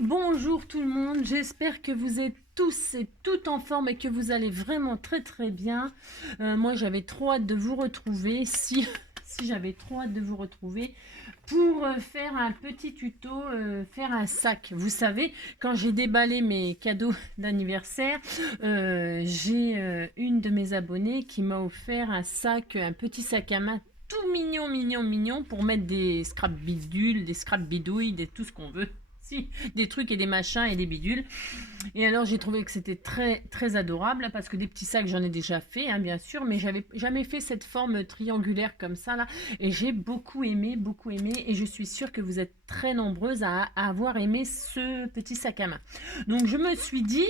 bonjour tout le monde, j'espère que vous êtes tous et toutes en forme et que vous allez vraiment très bien. Moi j'avais trop hâte de vous retrouver, si j'avais trop hâte de vous retrouver pour faire un petit tuto, faire un sac. Vous savez, quand j'ai déballé mes cadeaux d'anniversaire, j'ai une de mes abonnées qui m'a offert un sac, un petit sac à main tout mignon pour mettre des scrap bidules, des scrap bidouilles, tout ce qu'on veut. Si, des trucs et des machins et des bidules. Et alors j'ai trouvé que c'était très adorable parce que des petits sacs j'en ai déjà fait, hein, bien sûr, mais j'avais jamais fait cette forme triangulaire comme ça là. Et j'ai beaucoup aimé et je suis sûre que vous êtes très nombreuses à avoir aimé ce petit sac à main. Donc je me suis dit,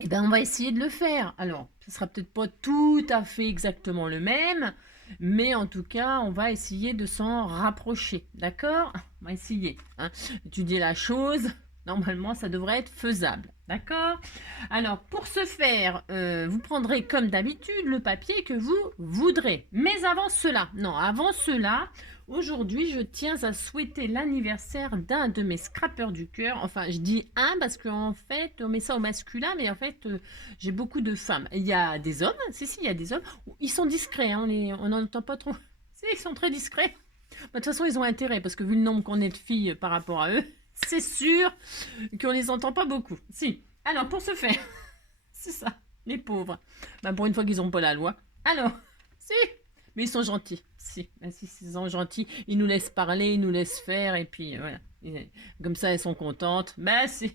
eh ben on va essayer de le faire. Alors, ce sera peut-être pas tout à fait exactement le même, mais en tout cas, on va essayer de s'en rapprocher, d'accord? On va essayer, hein, étudier la chose. Normalement, ça devrait être faisable, d'accord? Alors, pour ce faire, vous prendrez comme d'habitude le papier que vous voudrez. Mais avant cela, aujourd'hui, je tiens à souhaiter l'anniversaire d'un de mes scrappers du cœur. Enfin, je dis un parce qu'en fait, on met ça au masculin, mais en fait, j'ai beaucoup de femmes. Il y a des hommes, il y a des hommes. Ils sont discrets, hein, on n'en entend pas trop. Si, ils sont très discrets. De toute façon, ils ont intérêt parce que vu le nombre qu'on est de filles par rapport à eux, c'est sûr qu'on les entend pas beaucoup. Si. Alors, pour ce faire, c'est ça, les pauvres. Ben, pour une fois qu'ils n'ont pas la loi. Alors, si. Mais ils sont gentils. Si, ben, si ils sont gentils, ils nous laissent parler, ils nous laissent faire, et puis voilà. Comme ça, elles sont contentes. Ben, si.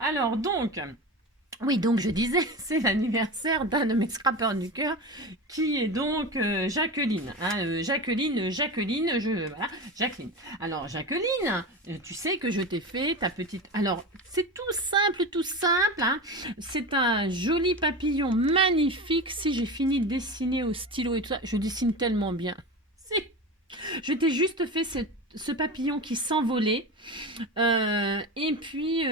Alors, donc, oui, donc je disais, c'est l'anniversaire d'un de mes scrappers du cœur, qui est donc Jacqueline. Hein, Jacqueline, Jacqueline. Alors, Jacqueline, tu sais que je t'ai fait ta petite... Alors, c'est tout simple. Hein. C'est un joli papillon magnifique. Si j'ai fini de dessiner au stylo et tout ça, je dessine tellement bien. Si, je t'ai juste fait ce papillon qui s'envolait. Et puis,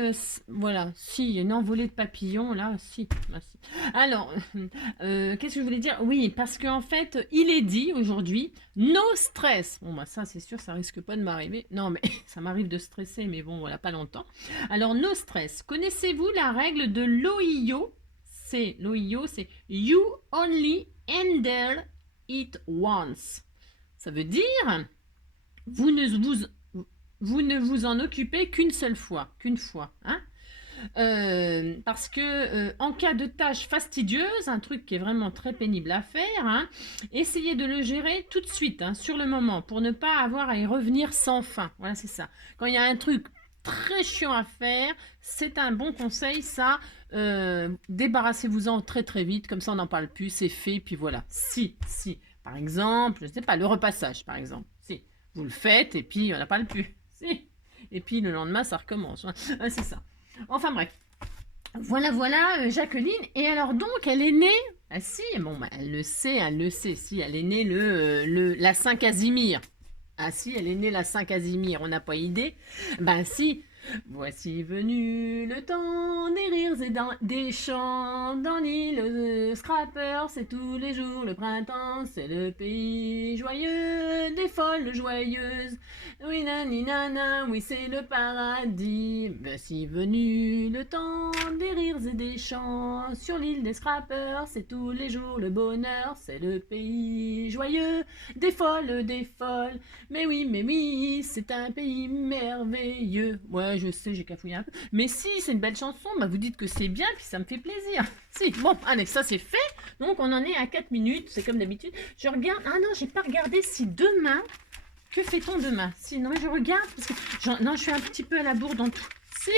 voilà, si, il y a une envolée de papillons, là, si. Alors, qu'est-ce que je voulais dire? Oui, parce qu'en fait, il est dit aujourd'hui, no stress. Bon, bah ça, c'est sûr, ça risque pas de m'arriver. Non, mais ça m'arrive de stresser, mais bon, voilà, pas longtemps. Alors, no stress. Connaissez-vous la règle de l'OIO? L'OIO, c'est you only handle it once. Ça veut dire, vous ne vous en occupez qu'une seule fois, hein. Parce que en cas de tâche fastidieuse, un truc qui est vraiment très pénible à faire, hein, essayez de le gérer tout de suite, hein, sur le moment, pour ne pas avoir à y revenir sans fin. Voilà, c'est ça. Quand il y a un truc très chiant à faire, c'est un bon conseil, ça. Débarrassez-vous-en très vite, comme ça on n'en parle plus, c'est fait, puis voilà. Si, par exemple, je ne sais pas, le repassage, par exemple. Si, vous le faites, et puis on n'en parle plus. Si. Et puis le lendemain, ça recommence. C'est ça. Enfin bref. Voilà, Jacqueline. Et alors donc, elle est née... Ah si, bon, bah, elle le sait. Si, elle est née la Saint-Casimir. Ah si, elle est née la Saint-Casimir. On n'a pas idée. Ben si. Voici venu le temps des rires et des chants dans l'île Scrapper, c'est tous les jours le printemps, c'est le pays joyeux des folles joyeuses. Oui naninana, oui c'est le paradis. Voici venu le temps des rires et des chants sur l'île des Scrappers, c'est tous les jours le bonheur, c'est le pays joyeux des folles. Mais oui, c'est un pays merveilleux. Ouais, je sais, j'ai cafouillé un peu. Mais si, c'est une belle chanson, bah vous dites que c'est bien, puis ça me fait plaisir. Si, bon, allez, ça c'est fait. Donc on en est à 4 minutes, c'est comme d'habitude. Je regarde, ah non, j'ai pas regardé si demain, que fait-on demain? Si, non, je regarde, parce que, non, je suis un petit peu à la bourre dans tout. Si,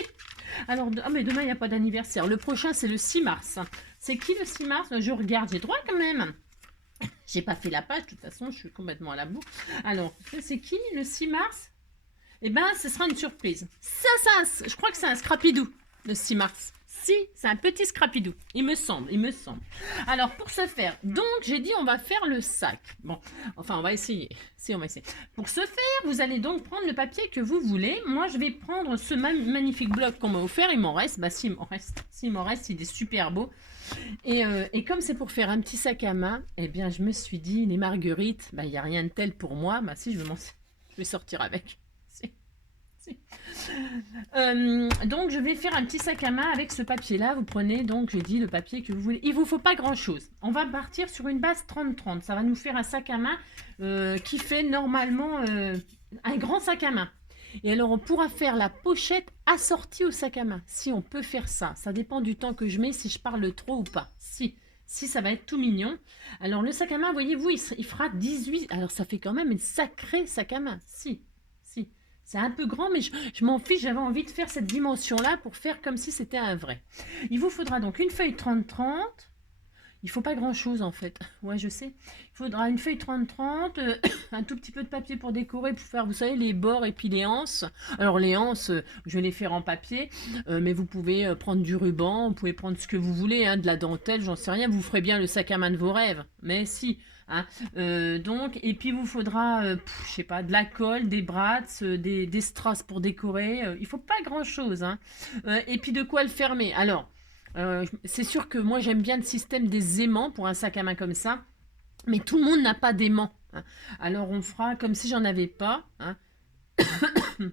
alors, mais demain, il n'y a pas d'anniversaire. Le prochain, c'est le 6 mars. C'est qui le 6 mars? Je regarde, j'ai droit quand même. J'ai pas fait la page, de toute façon, je suis complètement à la bourre. Alors, c'est qui le 6 mars? Eh ben, ce sera une surprise. Ça, je crois que c'est un scrapidou, le 6 mars. Si, c'est un petit scrapidou, il me semble. Alors, pour ce faire, donc, j'ai dit, on va faire le sac. Bon, enfin, on va essayer. Si, on va essayer. Pour ce faire, vous allez donc prendre le papier que vous voulez. Moi, je vais prendre ce magnifique bloc qu'on m'a offert. Il m'en reste. Bah, s'il m'en reste, il est super beau. Et comme c'est pour faire un petit sac à main, eh bien, je me suis dit, les marguerites, bah, il n'y a rien de tel pour moi. Bah, si, je vais sortir avec. Donc je vais faire un petit sac à main avec ce papier là. Vous prenez donc, j'ai dit, le papier que vous voulez. Il vous faut pas grand chose. On va partir sur une base 30-30. Ça va nous faire un sac à main qui fait normalement un grand sac à main. Et alors on pourra faire la pochette assortie au sac à main. Si on peut faire ça, ça dépend du temps que je mets, si je parle trop ou pas. Si ça va être tout mignon. Alors le sac à main, voyez-vous, il fera 18. Alors ça fait quand même un sacré sac à main. Si. C'est un peu grand, mais je m'en fiche. J'avais envie de faire cette dimension-là pour faire comme si c'était un vrai. Il vous faudra donc une feuille 30-30. Il ne faut pas grand-chose en fait. Ouais, je sais. Il faudra une feuille 30-30, un tout petit peu de papier pour décorer, pour faire, vous savez, les bords et puis les anses. Alors les anses, je vais les faire en papier, mais vous pouvez prendre du ruban, vous pouvez prendre ce que vous voulez, hein, de la dentelle, j'en sais rien. Vous ferez bien le sac à main de vos rêves. Mais si. Hein. Donc, et puis vous faudra, je sais pas, de la colle, des brats, des strass pour décorer. Il faut pas grand-chose. Hein. Et puis de quoi le fermer. Alors. C'est sûr que moi j'aime bien le système des aimants pour un sac à main comme ça, mais tout le monde n'a pas d'aimants. Hein. Alors on fera comme si j'en avais pas. Hein.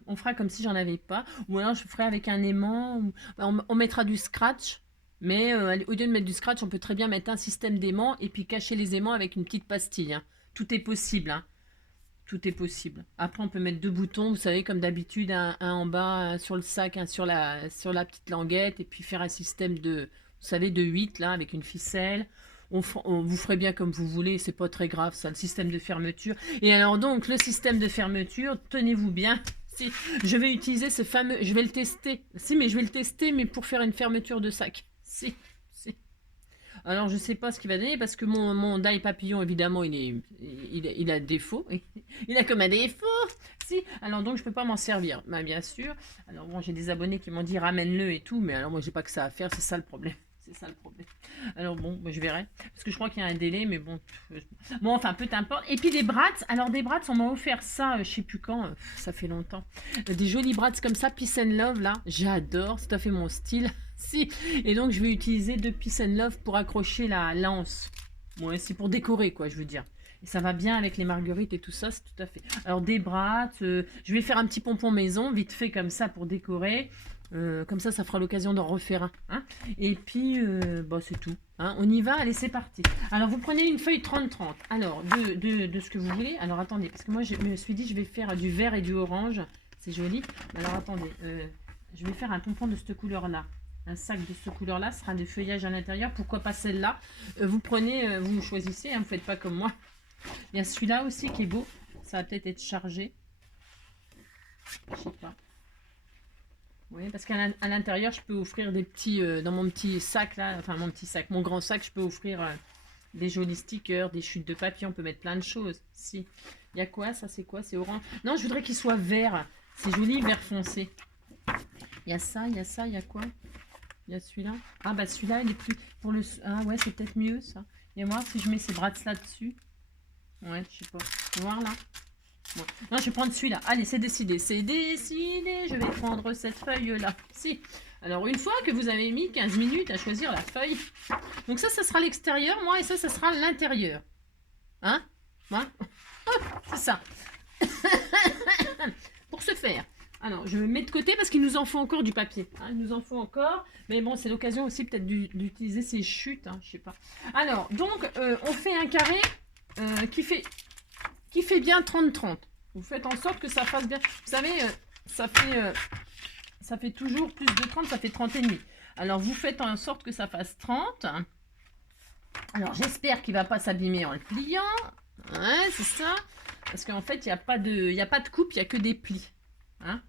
On fera comme si j'en avais pas, ou alors je ferai avec un aimant. On mettra du scratch, mais au lieu de mettre du scratch, on peut très bien mettre un système d'aimants et puis cacher les aimants avec une petite pastille. Hein. Tout est possible. Hein. Tout est possible. Après, on peut mettre 2 boutons, vous savez, comme d'habitude, un en bas, un sur le sac, un sur la petite languette, et puis faire un système de, vous savez, de 8, là, avec une ficelle. Vous ferez bien comme vous voulez, c'est pas très grave, ça, le système de fermeture. Et alors donc, le système de fermeture, tenez-vous bien, si je vais utiliser ce fameux, je vais le tester. Si, mais je vais le tester, mais pour faire une fermeture de sac. Si. Alors, je ne sais pas ce qu'il va donner parce que mon die papillon, évidemment, il a défaut. Il a comme un défaut. Si. Alors, donc, je ne peux pas m'en servir. Bah, bien sûr. Alors, bon, j'ai des abonnés qui m'ont dit ramène-le et tout. Mais alors, moi, j'ai pas que ça à faire. C'est ça le problème. C'est ça le problème. Alors, bon, bah, je verrai. Parce que je crois qu'il y a un délai. Mais bon. Bon, enfin, peu importe. Et puis, des brats. Alors, des brats, on m'a offert ça, je ne sais plus quand. Ça fait longtemps. Des jolis brats comme ça. Peace and Love, là. J'adore. C'est tout à fait mon style. Si. Et donc je vais utiliser 2 Peace and Love pour accrocher la lance. Ouais, c'est pour décorer quoi, je veux dire. Et ça va bien avec les marguerites et tout ça, c'est tout à fait. Alors des brats, je vais faire un petit pompon maison, vite fait comme ça pour décorer. Comme ça fera l'occasion d'en refaire un. Hein. Et puis, bon, c'est tout. Hein. On y va, allez, c'est parti. Alors, vous prenez une feuille 30-30. Alors, de ce que vous voulez. Alors, attendez, parce que moi, je me suis dit, je vais faire du vert et du orange. C'est joli. Alors, attendez, je vais faire un pompon de cette couleur-là. Un sac de cette couleur-là sera des feuillages à l'intérieur. Pourquoi pas celle-là? Vous prenez, vous choisissez, hein, vous ne faites pas comme moi. Il y a celui-là aussi qui est beau. Ça va peut-être être chargé. Je sais pas. Oui, parce qu'à l'intérieur, je peux offrir des petits, dans mon petit sac là, enfin mon petit sac, mon grand sac, je peux offrir des jolis stickers, des chutes de papier, on peut mettre plein de choses. Si. Il y a quoi? Ça c'est quoi? C'est orange. Non, je voudrais qu'il soit vert. C'est joli, vert foncé. Il y a ça, il y a ça, il y a quoi? Il y a celui-là. Ah bah celui-là, il est plus... pour le. Ah ouais, c'est peut-être mieux ça. Et moi, si je mets ces brats-là dessus. Ouais, je sais pas. Voir là. Bon. Non, je vais prendre celui-là. Allez, c'est décidé. C'est décidé. Je vais prendre cette feuille-là. Si. Alors, une fois que vous avez mis 15 minutes à choisir la feuille. Donc ça sera l'extérieur, moi, et ça sera l'intérieur. Hein? Hein? C'est ça. Pour ce faire. Alors, je mets de côté parce qu'il nous en faut encore du papier. Hein, il nous en faut encore. Mais bon, c'est l'occasion aussi peut-être d'utiliser ces chutes. Hein, je sais pas. Alors, donc, on fait un carré qui fait bien 30-30. Vous faites en sorte que ça fasse bien. Vous savez, ça fait toujours plus de 30, ça fait 30 et demi. Alors, vous faites en sorte que ça fasse 30. Alors, j'espère qu'il ne va pas s'abîmer en le pliant. Ouais, c'est ça. Parce qu'en fait, il n'y a pas de coupe, il n'y a que des plis. Hein?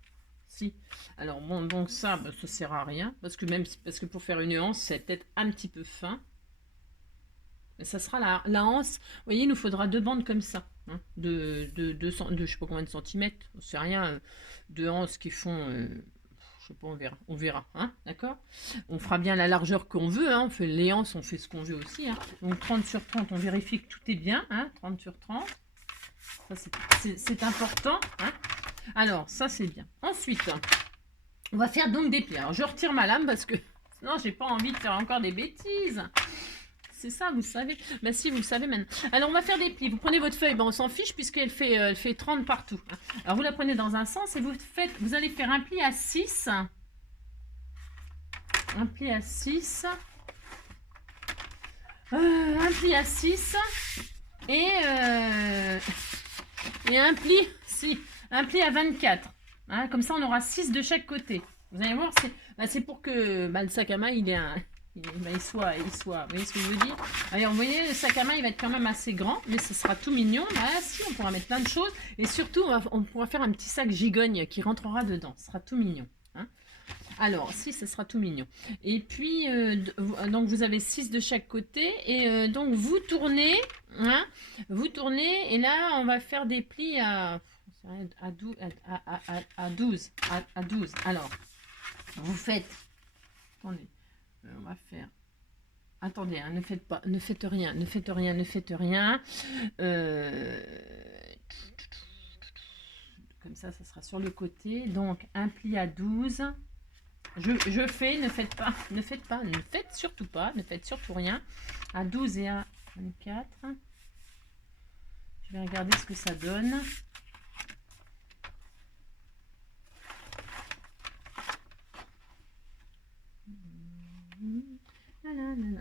Si. Alors bon, donc ça, bah, ça sert à rien. Parce que pour faire une anse, c'est peut-être un petit peu fin. Mais ça sera la anse. Vous voyez, il nous faudra 2 bandes comme ça. Hein, de je sais pas combien de centimètres. C'est rien. 2 anses qui font... je sais pas, on verra. Hein, d'accord? On fera bien la largeur qu'on veut. Hein, on fait les anses, on fait ce qu'on veut aussi. Hein. Donc 30 sur 30, on vérifie que tout est bien. Hein, 30 sur 30. Ça, c'est important. Hein. Alors, ça, c'est bien. Ensuite, on va faire donc des plis. Alors, je retire ma lame parce que sinon, j'ai pas envie de faire encore des bêtises. c'est ça, vous le savez. Bah si, vous le savez maintenant. Alors, on va faire des plis. Vous prenez votre feuille, ben, on s'en fiche puisqu'elle fait, elle fait 30 partout. Alors, vous la prenez dans un sens et vous allez faire un pli à 6. Un pli à 6. Un pli à 6. Et un pli, si, un pli à 24. Hein, comme ça, on aura 6 de chaque côté. Vous allez voir, c'est pour que le sac à main, il soit, vous voyez ce que je veux dire? Alors, vous voyez, le sac à main, il va être quand même assez grand, mais ce sera tout mignon. Bah, si, on pourra mettre plein de choses. Et surtout, on pourra faire un petit sac gigogne qui rentrera dedans. Ce sera tout mignon. Hein. Alors, si, ce sera tout mignon. Et puis, donc, vous avez 6 de chaque côté. Et donc, vous tournez. Hein, vous tournez. Et là, on va faire des plis à 12. À 12. Alors, vous faites... Attendez. On va faire... Attendez, hein, ne faites rien. Comme ça sera sur le côté. Donc, un pli à 12. Je fais, ne faites surtout pas, ne faites surtout rien. À 12 et à 24. Je vais regarder ce que ça donne.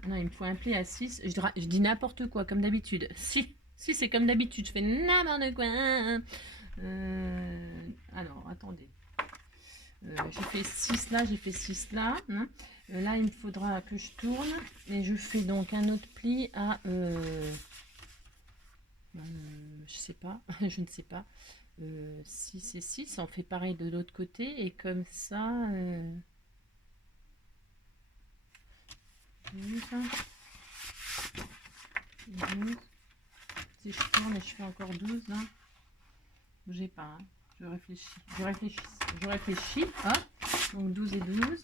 Non, il me faut un pli à 6. Je dis n'importe quoi, comme d'habitude. Si c'est comme d'habitude, je fais n'importe quoi. Alors, attendez. J'ai fait 6 là, j'ai fait 6 là. Hein. Là, il me faudra que je tourne. Et je fais donc un autre pli à... je sais pas, je ne sais pas. 6 et 6, on fait pareil de l'autre côté. Et comme ça... 12. Si je tourne et je fais encore 12, là. Bougez pas, hein. Je réfléchis. Hop. Donc 12 et 12. Donc,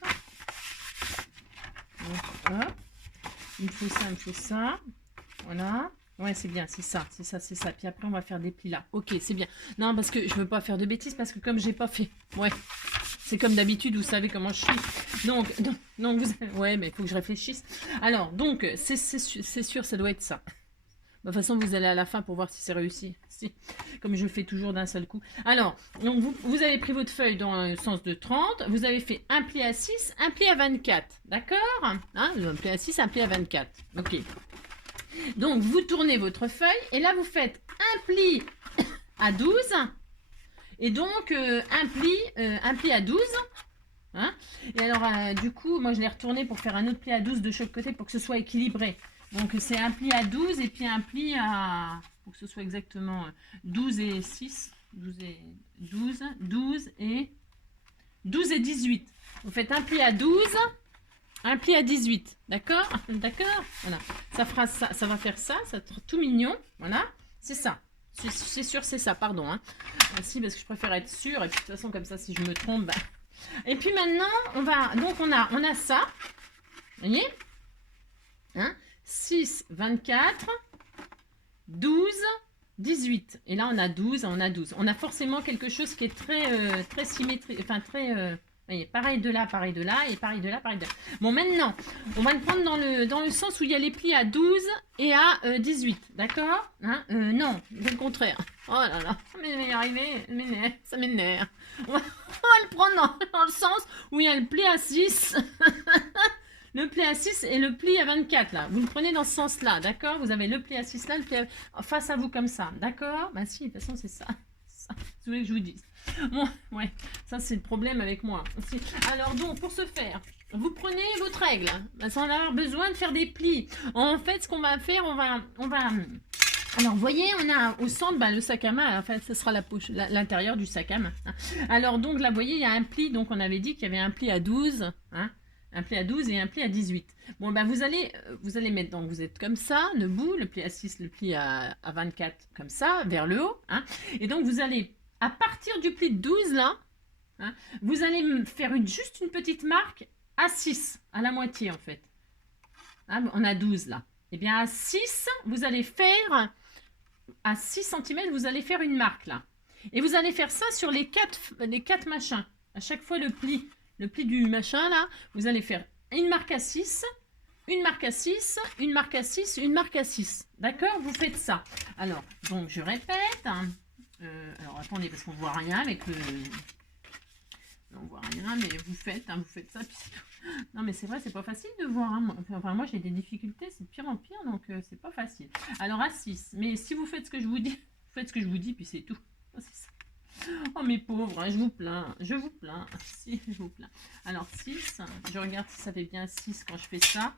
hop. Il me faut ça. Voilà. Ouais, c'est bien, c'est ça. Puis après, on va faire des plis là. Ok, c'est bien. Non, parce que je veux pas faire de bêtises, parce que comme j'ai pas fait... Ouais. C'est comme d'habitude, vous savez comment je suis. Donc ouais, mais il faut que je réfléchisse. Alors, donc, c'est sûr, ça doit être ça. De toute façon, vous allez à la fin pour voir si c'est réussi. Si, comme je fais toujours d'un seul coup. Alors, donc vous avez pris votre feuille dans le sens de 30. Vous avez fait un pli à 6, un pli à 24. D'accord, hein, un pli à 6, un pli à 24. Ok. Donc, vous tournez votre feuille. Et là, vous faites un pli à 12. Et donc, un pli à 12. Hein, et alors, du coup, moi, je l'ai retourné pour faire un autre pli à 12 de chaque côté pour que ce soit équilibré. Donc, c'est un pli à 12 et puis un pli à... Pour que ce soit exactement 12 et 6. 12 et 18. Vous faites un pli à 12, un pli à 18. D'accord? D'accord? Voilà. Ça va faire ça. Ça va être tout mignon. Voilà. C'est ça. C'est sûr, c'est ça, pardon. Hein. Si, parce que je préfère être sûre. Et puis, de toute façon, comme ça, si je me trompe... Bah... Et puis maintenant, on va... Donc, on a ça. Vous voyez, hein, 6, 24, 12, 18. Et là, on a 12, on a 12. On a forcément quelque chose qui est très symétrique. Enfin, très... voyez, pareil de là, et pareil de là, pareil de là. Bon, maintenant, on va le prendre dans le sens où il y a les plis à 12 et à 18. D'accord, hein, non, c'est le contraire. Oh là là, mais je vais y arriver, ça m'énerve. On va le prendre dans le sens où il y a le pli à 6. Le pli à 6 et le pli à 24, là. Vous le prenez dans ce sens-là, d'accord? Vous avez le pli à 6 là, le pli face à vous comme ça, d'accord? Bah si, de toute façon, c'est ça. Vous voulez que je vous dise? Bon, ouais, ça c'est le problème avec moi. Alors donc, pour ce faire, vous prenez votre règle, sans avoir besoin de faire des plis. En fait, ce qu'on va faire, on va... Alors, vous voyez, on a au centre le sac à main. En fait, ce sera la poche, l'intérieur du sac à main. Alors, donc là, vous voyez, il y a un pli. Donc, on avait dit qu'il y avait un pli à 12. Hein, un pli à 12 et un pli à 18. Bon, ben, vous allez mettre, donc, vous êtes comme ça, debout, le pli à 6, le pli à 24, comme ça, vers le haut. Hein, et donc, vous allez, à partir du pli de 12, là, hein, vous allez faire juste une petite marque à 6, à la moitié, en fait. Hein, on a 12, là. Et bien, à 6, vous allez faire... À 6 cm, vous allez faire une marque là. Et vous allez faire ça sur les quatre machins. À chaque fois, le pli du machin là, vous allez faire une marque à 6, une marque à 6, une marque à 6, une marque à 6. D'accord? Vous faites ça. Alors, donc je répète. Alors attendez, parce qu'on ne voit rien avec le... On voit rien, mais vous faites ça. Puis... Non, mais c'est vrai, c'est pas facile de voir. Hein. Enfin, moi, j'ai des difficultés, c'est de pire en pire, donc c'est pas facile. Alors, à 6. Mais si vous faites ce que je vous dis, vous faites ce que je vous dis, puis c'est tout. Oh, c'est ça. Oh, mes pauvres, hein, je vous plains. Je vous plains. Si, je vous plains. Alors, 6. Je regarde si ça fait bien 6 quand je fais ça.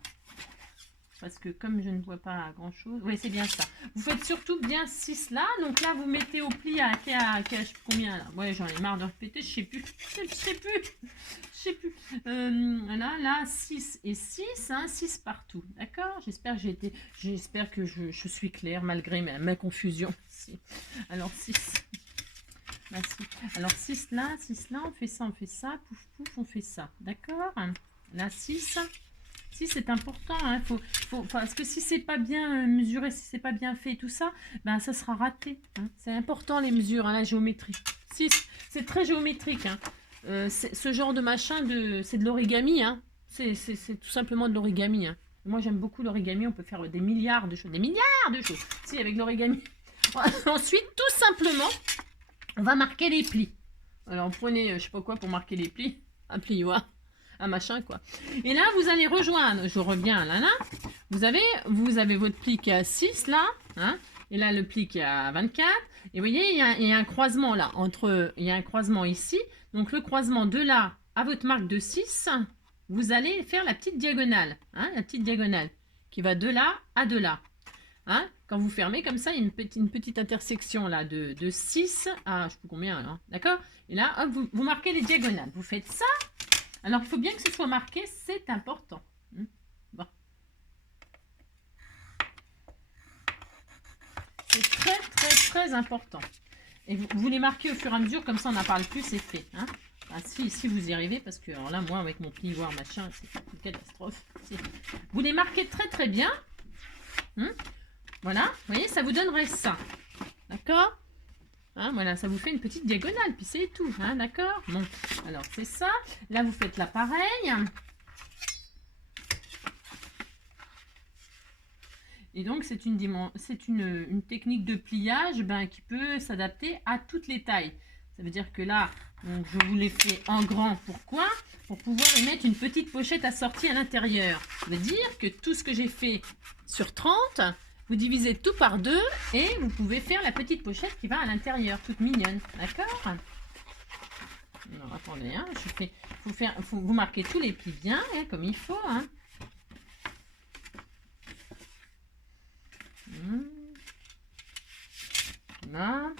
Parce que comme je ne vois pas grand chose, oui c'est bien ça. Vous faites surtout bien 6 là, donc là vous mettez au pli à combien là? Ouais, j'en ai marre de répéter, je sais plus, là 6 et 6, hein, 6 partout, d'accord? J'espère que je suis claire malgré ma confusion. Alors 6. Alors 6 là, on fait ça, pouf pouf, on fait ça, d'accord? Là 6. Si c'est important, hein, parce que si c'est pas bien mesuré, si c'est pas bien fait, tout ça, ben ça sera raté. Hein. C'est important les mesures, hein, la géométrie. 6, c'est très géométrique. Hein. Ce genre de machin, c'est de l'origami. Hein. C'est tout simplement de l'origami. Hein. Moi j'aime beaucoup l'origami, on peut faire des milliards de choses. Des milliards de choses, si, avec l'origami. Ensuite, tout simplement, on va marquer les plis. Alors prenez, je sais pas quoi pour marquer les plis. Un plioir. Un machin quoi. Et là vous allez rejoindre, je reviens là, vous avez votre pli qui est à 6 là, hein, et là le pli qui est à 24, et vous voyez il y a un croisement là, il y a un croisement ici, donc le croisement de là à votre marque de 6, vous allez faire la petite diagonale, hein, la petite diagonale qui va de là à de là. Hein, quand vous fermez comme ça, il y a une petite intersection là de 6 à je sais plus combien là, d'accord. Et là hop, vous marquez les diagonales, vous faites ça. Alors, il faut bien que ce soit marqué, c'est important. Bon. C'est très, très, très important. Et vous les marquez au fur et à mesure, comme ça on n'en parle plus, c'est fait. Hein. Enfin, si vous y arrivez, parce que alors là, moi, avec mon plioir, machin, c'est une catastrophe. Vous les marquez très, très bien. Voilà, vous voyez, ça vous donnerait ça. D'accord? Hein, voilà, ça vous fait une petite diagonale, puis c'est tout, hein, d'accord? Bon, alors c'est ça. Là, vous faites l'appareil. Et donc, c'est une technique de pliage qui peut s'adapter à toutes les tailles. Ça veut dire que là, donc, je vous l'ai fait en grand. Pourquoi? Pour pouvoir y mettre une petite pochette assortie à l'intérieur. Ça veut dire que tout ce que j'ai fait sur 30... Vous divisez tout par 2 et vous pouvez faire la petite pochette qui va à l'intérieur, toute mignonne. D'accord? Alors attendez, hein, vous marquez tous les plis bien, hein, comme il faut. Hein. Là,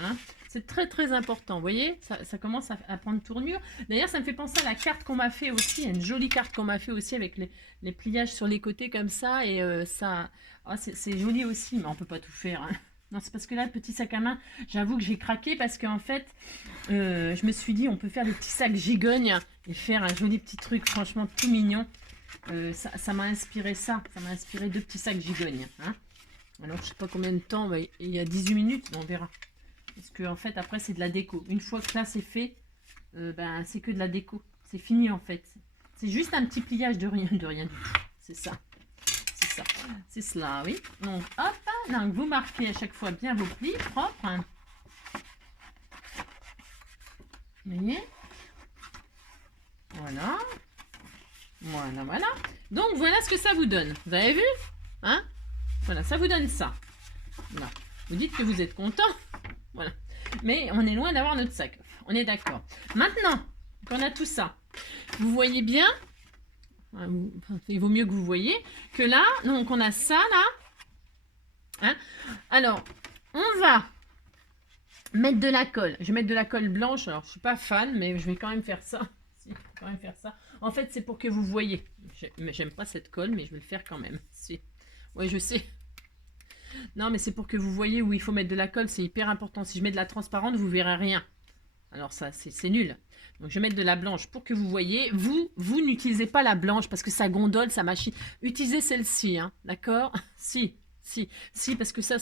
hein. C'est très très important, vous voyez, ça commence à prendre tournure. D'ailleurs, ça me fait penser à la carte qu'on m'a fait aussi, une jolie carte qu'on m'a fait aussi avec les pliages sur les côtés comme ça. Et ça, oh, c'est joli aussi, mais on peut pas tout faire. Hein. Non, c'est parce que là, le petit sac à main, j'avoue que j'ai craqué parce qu'en fait, je me suis dit, on peut faire le petit sac gigogne et faire un joli petit truc, franchement, tout mignon. Ça m'a inspiré ça m'a inspiré 2 petits sacs gigogne. Hein. Alors, je sais pas combien de temps, mais il y a 18 minutes, on verra. Parce que en fait, après, c'est de la déco. Une fois que là, c'est fait, c'est que de la déco. C'est fini, en fait. C'est juste un petit pliage de rien du tout. C'est ça. C'est ça. C'est cela, oui. Donc, hop, donc vous marquez à chaque fois bien vos plis propres. Hein. Vous voyez? Voilà. Voilà, voilà. Donc, voilà ce que ça vous donne. Vous avez vu? Hein? Voilà, ça vous donne ça. Voilà. Vous dites que vous êtes content. Voilà. Mais on est loin d'avoir notre sac. On est d'accord. Maintenant qu'on a tout ça, vous voyez bien, il vaut mieux que vous voyez, que là, donc on a ça là. Hein. Alors, on va mettre de la colle. Je vais mettre de la colle blanche. Alors, je suis pas fan, mais je vais quand même faire ça. Si, quand même faire ça. En fait, c'est pour que vous voyez. J'aime pas cette colle, mais je vais le faire quand même. Si. Oui, je sais. Non, mais c'est pour que vous voyez où il faut mettre de la colle, c'est hyper important. Si je mets de la transparente, vous verrez rien. Alors ça, c'est nul. Donc je vais mettre de la blanche pour que vous voyez. Vous n'utilisez pas la blanche parce que ça gondole, ça machine. Utilisez celle-ci, hein, d'accord? Si, parce que ça,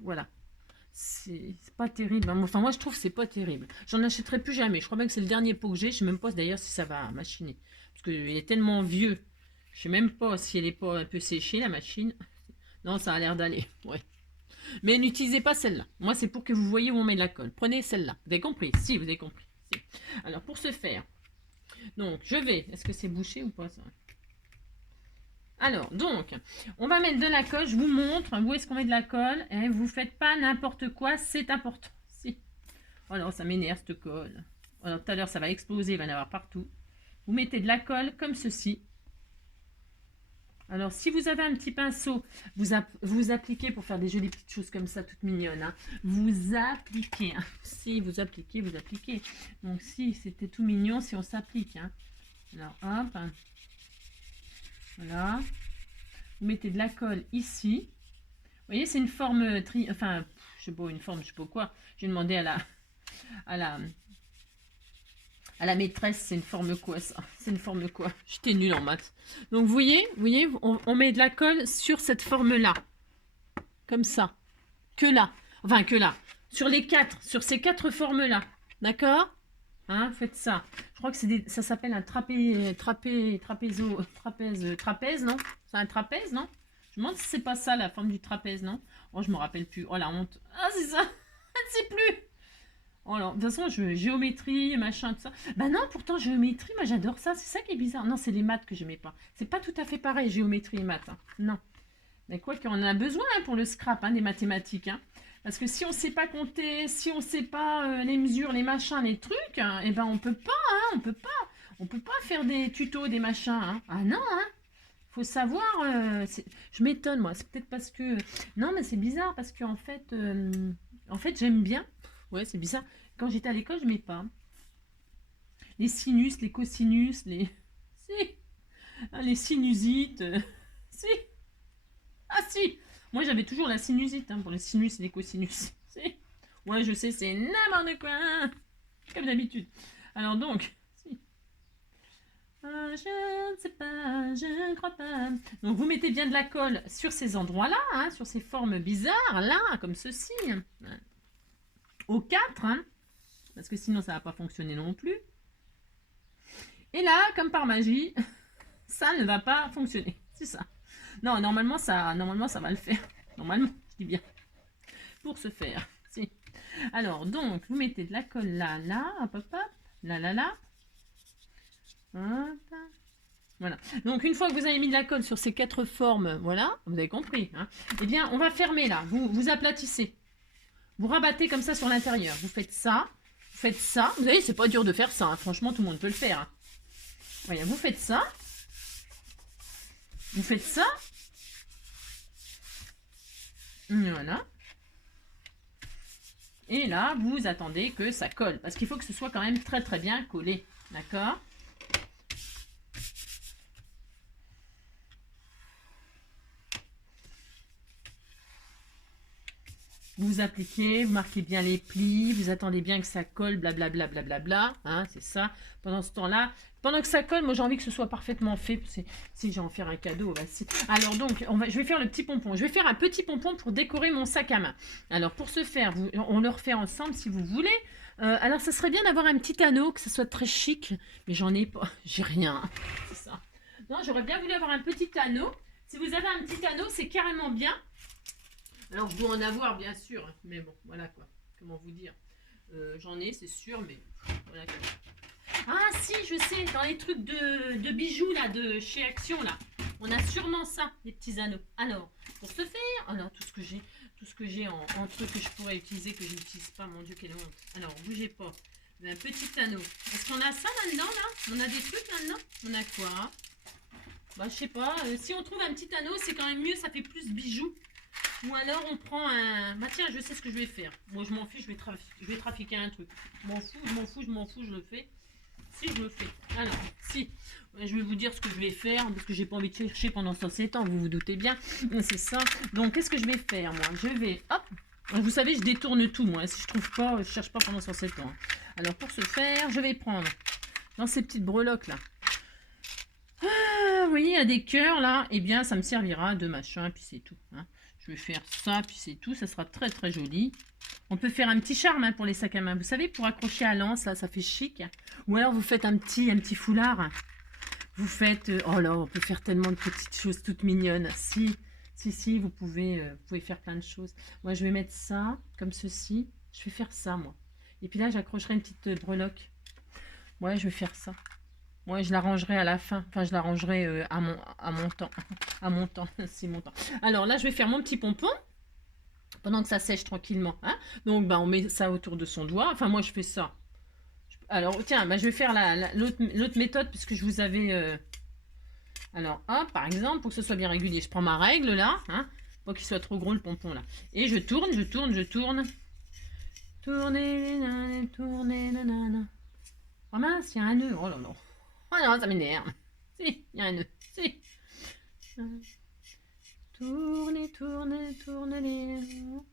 voilà. C'est pas terrible. Enfin, moi, je trouve que c'est pas terrible. J'en achèterai plus jamais. Je crois bien que c'est le dernier pot que j'ai. Je sais même pas d'ailleurs si ça va machiner. Parce qu'il est tellement vieux Je sais même pas si elle est pas un peu séchée, la machine. Non, ça a l'air d'aller, ouais. Mais n'utilisez pas celle-là. Moi, c'est pour que vous voyez où on met de la colle. Prenez celle-là. Vous avez compris? Si, vous avez compris. Si. Alors, pour ce faire, donc, je vais... Est-ce que c'est bouché ou pas, ça? Alors, donc, on va mettre de la colle. Je vous montre où est-ce qu'on met de la colle. Et vous faites pas n'importe quoi, c'est important. Si. Alors, ça m'énerve, cette colle. Alors, tout à l'heure, ça va exploser, il va y en avoir partout. Vous mettez de la colle comme ceci. Alors, si vous avez un petit pinceau, vous appliquez pour faire des jolies petites choses comme ça, toutes mignonnes. Hein. Vous appliquez. Hein. Si vous appliquez, vous appliquez. Donc, si c'était tout mignon, si on s'applique. Hein. Alors, hop. Voilà. Vous mettez de la colle ici. Vous voyez, c'est une forme... Enfin, je sais pas, une forme, je sais pas quoi. J'ai demandé à la maîtresse, c'est une forme quoi ça? C'est une forme quoi? J'étais nulle en maths. Donc vous voyez on met de la colle sur cette forme-là. Comme ça. Que là. Enfin, que là. Sur ces quatre formes-là. D'accord? Hein, faites ça. Je crois que ça s'appelle un trapèze, non? C'est un trapèze, non? Je me demande si c'est pas ça la forme du trapèze, non? Oh, je me rappelle plus. Oh la honte. Ah, c'est ça. Je ne sais plus. Oh là, de toute façon, géométrie, machin, tout ça. Bah non, pourtant, géométrie, moi j'adore ça. C'est ça qui est bizarre. Non, c'est les maths que j'aimais pas. C'est pas tout à fait pareil, géométrie et maths. Hein. Non. Mais quoi qu'on en a besoin hein, pour le scrap, hein, des mathématiques. Hein. Parce que si on sait pas compter, si on sait pas les mesures, les machins, les trucs, hein, eh ben on peut pas, hein, on peut pas. On peut pas faire des tutos, des machins. Hein. Ah non, hein. Faut savoir. Je m'étonne, moi. C'est peut-être parce que. Non, mais c'est bizarre parce qu'en fait, j'aime bien. Ouais, c'est bizarre. Quand j'étais à l'école, je mets pas. Les sinus, les cosinus, les. Si. Ah, les sinusites. Si. Ah, si. Moi, j'avais toujours la sinusite hein, pour les sinus et les cosinus. Si. Ouais, je sais, c'est n'importe quoi. Comme d'habitude. Alors donc. Si. Ah, je ne sais pas, je ne crois pas. Donc, vous mettez bien de la colle sur ces endroits-là, hein, sur ces formes bizarres, là, comme ceci. Aux 4, hein, parce que sinon ça va pas fonctionner non plus. Et là, comme par magie, ça ne va pas fonctionner. C'est ça. Non, normalement ça va le faire. Normalement, je dis bien. Pour ce faire. Si. Alors, donc, vous mettez de la colle là, là, hop, hop, hop, là, là, là. Hop. Voilà. Donc, une fois que vous avez mis de la colle sur ces 4 formes, voilà, vous avez compris. Hein, eh bien, on va fermer là. Vous aplatissez. Vous rabattez comme ça sur l'intérieur. Vous faites ça. Vous faites ça. Vous voyez, c'est pas dur de faire ça. Hein. Franchement, tout le monde peut le faire. Hein. Voyez, vous faites ça. Vous faites ça. Voilà. Et là, vous attendez que ça colle. Parce qu'il faut que ce soit quand même très très bien collé. D'accord ? Vous appliquez, vous marquez bien les plis, vous attendez bien que ça colle, blablabla, blablabla, hein, c'est ça. Pendant ce temps-là, pendant que ça colle, moi j'ai envie que ce soit parfaitement fait. Si j'ai en faire un cadeau, bah, si. Alors donc, je vais faire le petit pompon. Je vais faire un petit pompon pour décorer mon sac à main. Alors pour ce faire, on le refait ensemble si vous voulez. Alors ça serait bien d'avoir un petit anneau, que ce soit très chic, mais j'en ai pas, j'ai rien. C'est ça. Non, j'aurais bien voulu avoir un petit anneau. Si vous avez un petit anneau, c'est carrément bien. Alors, je dois en avoir, bien sûr. Mais bon, voilà quoi. Comment vous dire j'en ai, c'est sûr, mais voilà quoi. Ah, si, je sais. Dans les trucs de bijoux, là, de chez Action, là. On a sûrement ça, les petits anneaux. Alors, pour ce faire... Alors, tout ce que j'ai en trucs que je pourrais utiliser, que je n'utilise pas. Mon Dieu, quelle honte. Alors, bougez pas. Un petit anneau. Est-ce qu'on a ça là-dedans, là? On a des trucs là-dedans? On a quoi? Bah, je sais pas. Si on trouve un petit anneau, c'est quand même mieux. Ça fait plus bijoux. Ou alors on prend un... Bah tiens, je sais ce que je vais faire. Moi je m'en fiche, je vais trafiquer un truc. Je m'en fous, je le fais. Si je le fais. Alors, si. Je vais vous dire ce que je vais faire, parce que j'ai pas envie de chercher pendant 107 ans, vous vous doutez bien. C'est ça. Donc qu'est-ce que je vais faire moi? Je vais... Hop. Vous savez, je détourne tout moi. Si je trouve pas, je cherche pas pendant 107 ans. Alors pour ce faire, je vais prendre dans ces petites breloques là. Ah, vous voyez, il y a des cœurs là. Eh bien, ça me servira de machin, puis c'est tout. Hein. Je vais faire ça, puis c'est tout. Ça sera très très joli. On peut faire un petit charme hein, pour les sacs à main. Vous savez, pour accrocher à l'anse, là, ça fait chic. Ou alors vous faites un petit foulard. Vous faites... oh là, on peut faire tellement de petites choses toutes mignonnes. Si, vous pouvez faire plein de choses. Moi, je vais mettre ça, comme ceci. Je vais faire ça, moi. Et puis là, j'accrocherai une petite breloque. Ouais, je vais faire ça. Ouais, je l'arrangerai à la fin. Enfin, je l'arrangerai à mon temps. À mon temps, c'est mon temps. Alors là, je vais faire mon petit pompon. Pendant que ça sèche tranquillement. Hein. Donc, bah, on met ça autour de son doigt. Enfin, moi, je fais ça. Alors, tiens, bah, je vais faire l'autre méthode puisque je vous avais... Alors, hop, par exemple, pour que ce soit bien régulier, je prends ma règle, là. Hein, pour qu'il soit trop gros, le pompon, là. Et je tourne. Tournez, nanana. Oh mince, il y a un nœud. Oh là là. Oh non, ça m'énerve. Si, il y a un nœud. Si. Tourne les vents.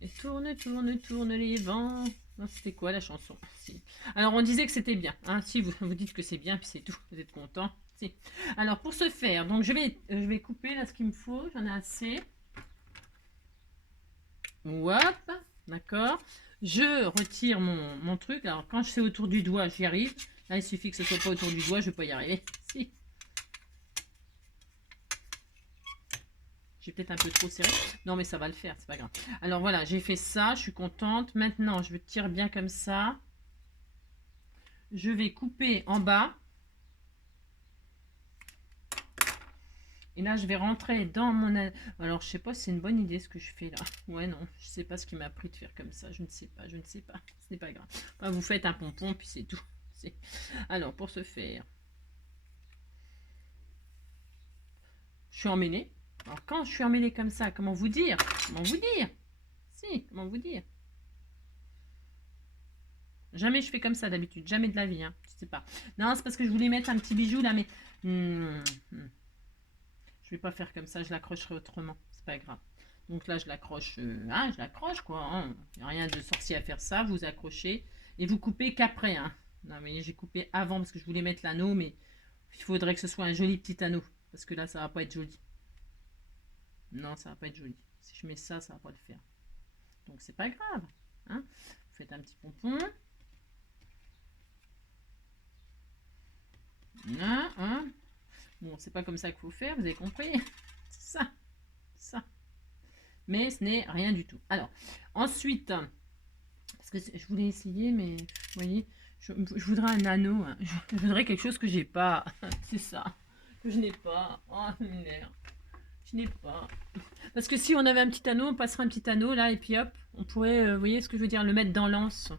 Et tourne les vents. C'était quoi la chanson? Si. Alors on disait que c'était bien. Hein, si vous dites que c'est bien, puis c'est tout. Vous êtes content. Si. Alors pour ce faire, donc je vais couper là ce qu'il me faut. J'en ai assez. Hop, d'accord. Je retire mon truc. Alors quand je fais autour du doigt, j'y arrive. Là il suffit que ce soit pas autour du doigt, je vais pas y arriver. Si. J'ai peut-être un peu trop serré. Non, mais ça va le faire, c'est pas grave. Alors voilà, j'ai fait ça, je suis contente. Maintenant, je tire bien comme ça. Je vais couper en bas. Et là, je vais rentrer dans mon... Alors, je sais pas si c'est une bonne idée ce que je fais là. Ouais, non, je sais pas ce qui m'a pris de faire comme ça. Je ne sais pas. Ce n'est pas grave. Enfin, vous faites un pompon, puis c'est tout. Alors, pour ce faire, je suis emmêlée. Alors, quand je suis emmêlée comme ça, comment vous dire? Comment vous dire? Jamais je fais comme ça d'habitude. Jamais de la vie, hein. Je sais pas. Non, c'est parce que je voulais mettre un petit bijou là, mais... Je vais pas faire comme ça. Je l'accrocherai autrement. C'est pas grave. Donc là, je l'accroche. Je l'accroche, quoi. Hein. Il n'y a rien de sorcier à faire ça. Vous accrochez. Et vous coupez qu'après, hein. Non, mais j'ai coupé avant parce que je voulais mettre l'anneau, mais il faudrait que ce soit un joli petit anneau. Parce que là, ça va pas être joli. Non, ça va pas être joli. Si je mets ça, ça va pas le faire. Donc c'est pas grave. Hein. Vous faites un petit pompon. Là, hein. Bon, c'est pas comme ça qu'il faut faire, vous avez compris. Ça. Mais ce n'est rien du tout. Alors, ensuite, parce que je voulais essayer, mais vous voyez, je voudrais un anneau. Hein. Je voudrais quelque chose que j'ai pas. C'est ça. Que je n'ai pas. Oh, merde. Je n'ai pas. Parce que si on avait un petit anneau, on passerait un petit anneau là, et puis hop, on pourrait, vous voyez ce que je veux dire, le mettre dans l'anse.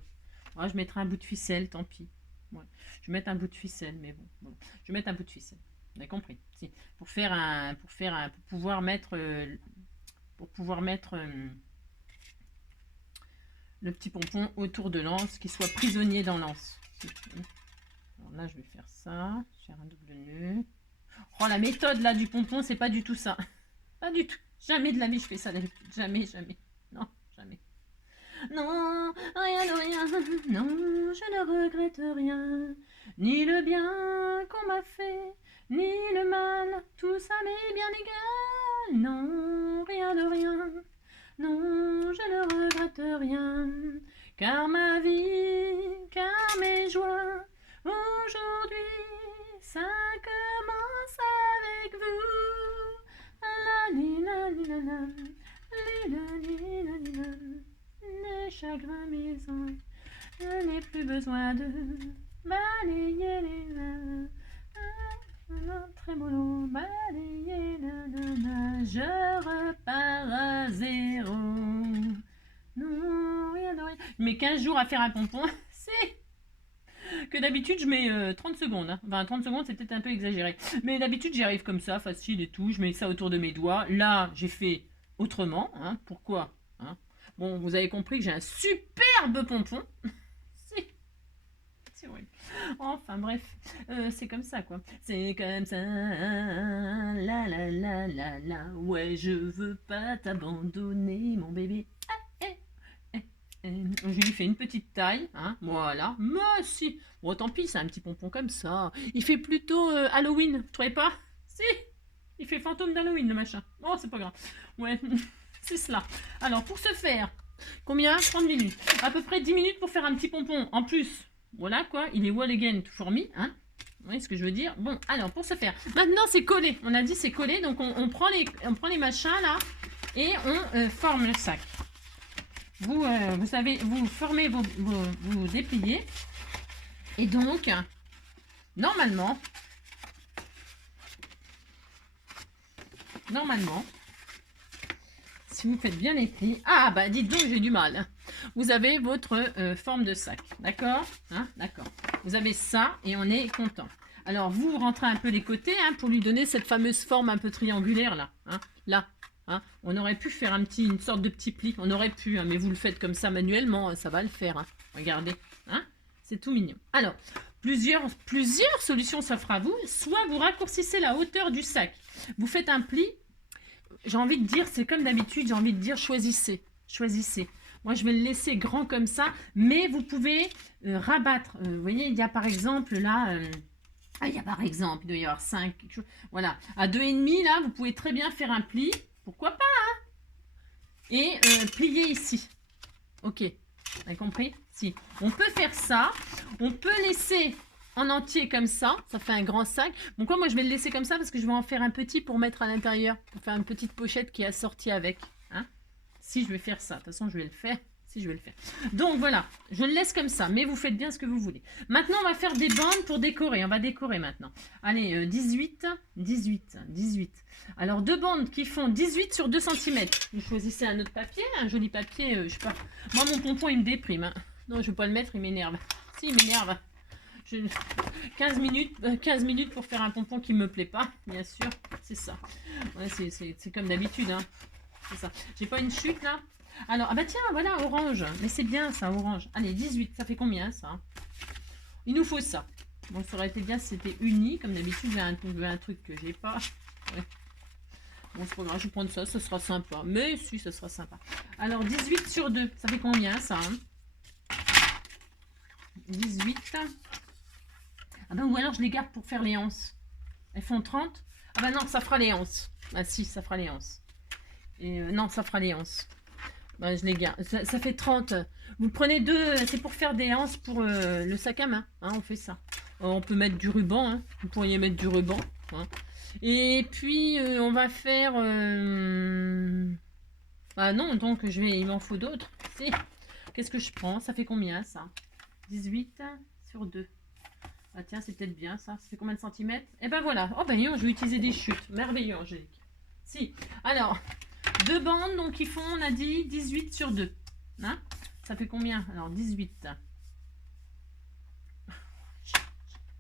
Ouais, je mettrai un bout de ficelle, tant pis. Ouais. Je vais mettre un bout de ficelle, mais bon. Voilà. Je vais mettre un bout de ficelle. Vous avez compris. Si. Pour pouvoir mettre, le petit pompon autour de l'anse, qui soit prisonnier dans l'anse. Alors là, je vais faire ça. Faire un double nœud. Oh, la méthode là du pompon, c'est pas du tout ça. Pas du tout. Jamais de la vie je fais ça d'habitude. Jamais. Non, jamais. Non, rien de rien. Non, je ne regrette rien. Ni le bien qu'on m'a fait, ni le mal. Tout ça m'est bien égal. Non, rien de rien. Non, je ne regrette rien. Car ma vie, car mes joies, aujourd'hui, ça commence avec vous. La li la li la la, li la li la li la. Les chagrins maison, je n'ai plus besoin de balayer les mains. Très mollo, balayer la. Je repars à zéro. Non, rien de rien. Je mets 15 jours à faire un pompon. C'est que d'habitude je mets 30 secondes. Hein. Enfin 30 secondes c'est peut-être un peu exagéré. Mais d'habitude j'y arrive comme ça, facile et tout. Je mets ça autour de mes doigts. Là j'ai fait autrement. Hein. Pourquoi hein. Bon, vous avez compris que j'ai un superbe pompon. C'est horrible. Enfin bref, c'est comme ça quoi. C'est comme ça. La. Ouais, je veux pas t'abandonner, mon bébé. Je lui fais une petite taille, hein, voilà. Mais si, bon tant pis, c'est un petit pompon comme ça. Il fait plutôt Halloween, vous trouvez pas? Si, il fait fantôme d'Halloween le machin. Oh, c'est pas grave. Ouais, c'est cela. Alors pour ce faire, combien? 30 minutes. À peu près 10 minutes pour faire un petit pompon. En plus, voilà quoi, il est wall again, tout fourmi, hein. Vous voyez ce que je veux dire? Bon, alors, pour ce faire, maintenant, c'est collé. On a dit c'est collé, donc on prend les machins, là, et on forme le sac. Vous savez, vous formez vous dépliez. Et donc, normalement, si vous faites bien les plis, ah bah dites donc j'ai du mal. Vous avez votre forme de sac, d'accord, hein, d'accord. Vous avez ça et on est content. Alors vous rentrez un peu les côtés hein, pour lui donner cette fameuse forme un peu triangulaire là, hein, là. Hein. On aurait pu faire une sorte de petit pli, on aurait pu, hein, mais vous le faites comme ça manuellement, ça va le faire. Hein. Regardez, hein, c'est tout mignon. Alors, plusieurs solutions s'offrent à vous. Soit vous raccourcissez la hauteur du sac, vous faites un pli. J'ai envie de dire, c'est comme d'habitude, j'ai envie de dire choisissez. Choisissez. Moi, je vais le laisser grand comme ça, mais vous pouvez rabattre. Vous voyez, il y a par exemple là... il y a par exemple, il doit y avoir 5, quelque chose. Voilà, à 2,5 là, vous pouvez très bien faire un pli. Pourquoi pas, hein? Et plier ici. Ok, vous avez compris? Si. On peut faire ça. On peut laisser en entier comme ça. Ça fait un grand sac. Bon, quoi, moi, je vais le laisser comme ça parce que je vais en faire un petit pour mettre à l'intérieur. Pour faire une petite pochette qui est assortie avec. Hein? Si je vais faire ça. De toute façon, je vais le faire. Si je vais le faire. Donc, voilà. Je le laisse comme ça. Mais vous faites bien ce que vous voulez. Maintenant, on va faire des bandes pour décorer. On va décorer maintenant. Allez, 18. Alors, deux bandes qui font 18 sur 2 cm. Vous choisissez un autre papier. Un joli papier. Je sais pas. Moi, mon pompon, il me déprime. Hein. Non, je ne vais pas le mettre. Il m'énerve. Si, il m'énerve. 15 minutes pour faire un pompon qui me plaît pas, bien sûr, c'est ça. Ouais, c'est comme d'habitude, hein. C'est ça. J'ai pas une chute là. Alors, ah bah tiens, voilà, orange. Mais c'est bien ça, orange. Allez, 18, ça fait combien ça? Il nous faut ça. Bon, ça aurait été bien si c'était uni, comme d'habitude, j'ai un truc que j'ai pas. Ouais. Bon, c'est pas grave, je vais prendre ça, ça sera sympa. Mais si, ça sera sympa. Alors, 18 sur 2, ça fait combien ça hein 18. Ah ben, ou alors je les garde pour faire les anses. Elles font 30. Ah ben non, ça fera les anses. Ah si, ça fera les anses. Et non, ça fera les anses. Ben, je les garde. Ça fait 30. Vous prenez deux, c'est pour faire des anses pour le sac à main. Hein, on fait ça. On peut mettre du ruban. Hein. Vous pourriez mettre du ruban. Hein. Et puis, on va faire... Ah non, donc il m'en faut d'autres. Qu'est-ce que je prends? Ça fait combien ça? 18 sur 2. Ah tiens, c'est peut-être bien ça. Ça fait combien de centimètres? Et ben voilà. Oh ben non, je vais utiliser des chutes. Merveilleux, Angélique. Si. Alors, deux bandes, donc ils font, on a dit, 18 sur 2. Hein? Ça fait combien? Alors, 18.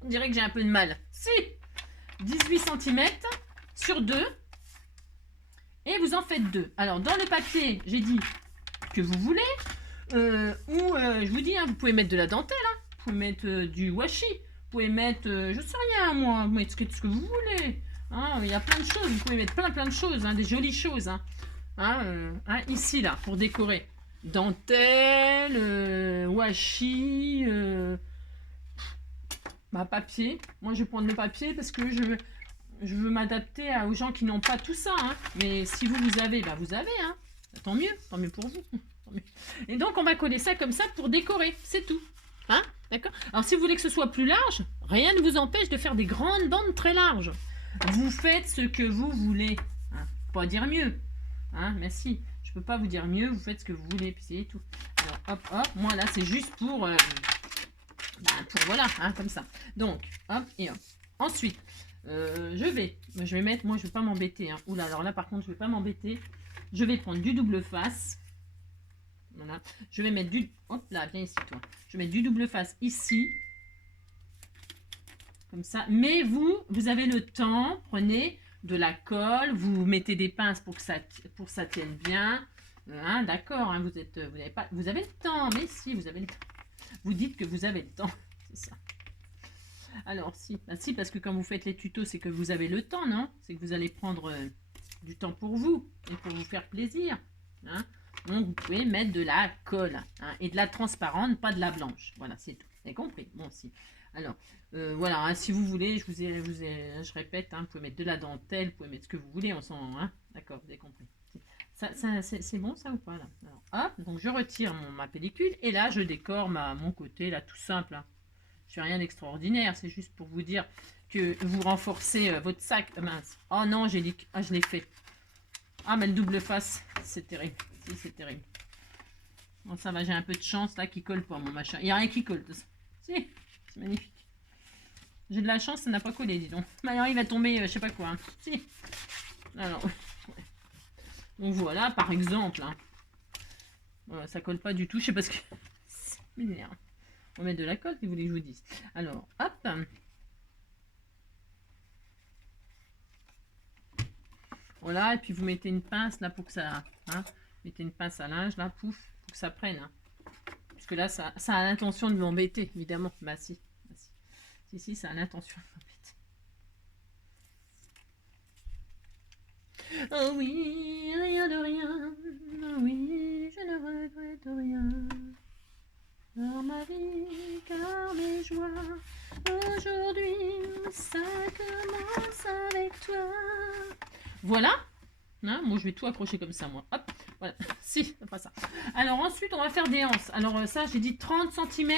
On dirait que j'ai un peu de mal. Si. 18 cm sur 2. Et vous en faites 2. Alors, dans le papier, j'ai dit que vous voulez. Je vous dis, hein, vous pouvez mettre de la dentelle. Hein. Vous pouvez mettre du washi. Vous pouvez mettre, je sais rien moi, vous mettez ce que vous voulez. Hein, il y a plein de choses, vous pouvez mettre plein de choses, hein, des jolies choses. Hein. Ici là, pour décorer. Dentelle, washi, papier. Moi je vais prendre le papier parce que je veux m'adapter aux gens qui n'ont pas tout ça. Hein. Mais si vous avez, bah vous avez. Hein. Tant mieux pour vous. Et donc on va coller ça comme ça pour décorer, c'est tout. Hein? D'accord? Alors si vous voulez que ce soit plus large, rien ne vous empêche de faire des grandes bandes très larges. Vous faites ce que vous voulez. Hein? Pas dire mieux. Hein? Merci. Je peux pas vous dire mieux, vous faites ce que vous voulez, puis c'est tout. Alors hop, moi là c'est juste pour voilà, hein, comme ça. Donc, hop et hop. Ensuite, je vais mettre, moi je vais pas m'embêter. Hein. Oula, alors là par contre je vais pas m'embêter. Je vais prendre du double face. Voilà. Je vais mettre du... Hop là, viens ici toi. Je vais mettre du double face ici. Comme ça. Mais vous avez le temps. Prenez de la colle. Vous mettez des pinces pour que ça tienne bien. Hein, d'accord. Hein, vous avez le temps. Mais si, vous avez le temps. Vous dites que vous avez le temps. C'est ça. Alors, si. Bah, si, parce que quand vous faites les tutos, c'est que vous avez le temps, non? C'est que vous allez prendre du temps pour vous. Et pour vous faire plaisir. Hein? Donc, vous pouvez mettre de la colle hein, et de la transparente, pas de la blanche. Voilà, c'est tout. Vous avez compris? Bon, si. Alors, voilà, hein, si vous voulez, je répète, hein, vous pouvez mettre de la dentelle, vous pouvez mettre ce que vous voulez, on s'en... Hein, d'accord, vous avez compris. C'est bon, ça, ou pas, là? Alors, hop, donc je retire ma pellicule, et là, je décore mon côté, là, tout simple. Hein. fais rien d'extraordinaire. C'est juste pour vous dire que vous renforcez votre sac. Mince. Oh non, j'ai dit que je l'ai fait. Ah, mais le double face, c'est terrible. Si, c'est terrible. Bon, ça va, j'ai un peu de chance là qui colle pas mon machin. Il n'y a rien qui colle. Si, c'est magnifique. J'ai de la chance, ça n'a pas collé, dis donc. Alors, il va tomber, je sais pas quoi. Hein. Si. Alors, ouais. Donc voilà, par exemple. Hein. Voilà, ça colle pas du tout. Je sais pas ce que... On va mettre de la colle, si vous voulez que je vous dise. Alors, hop. Voilà, et puis vous mettez une pince là pour que ça... Hein, mettez une pince à linge là, pouf, pour que ça prenne. Hein. Parce que là, ça a l'intention de m'embêter, évidemment. Bah si. Si, ça a l'intention de m'embêter. Oh oui, rien de rien. Oh oui, je ne regrette rien. Dans ma vie, car mes joies, aujourd'hui, ça commence avec toi. Voilà. Hein, moi, je vais tout accrocher comme ça, moi. Hop, voilà. Si, pas ça. Alors, ensuite, on va faire des anses. Alors, ça, j'ai dit 30 cm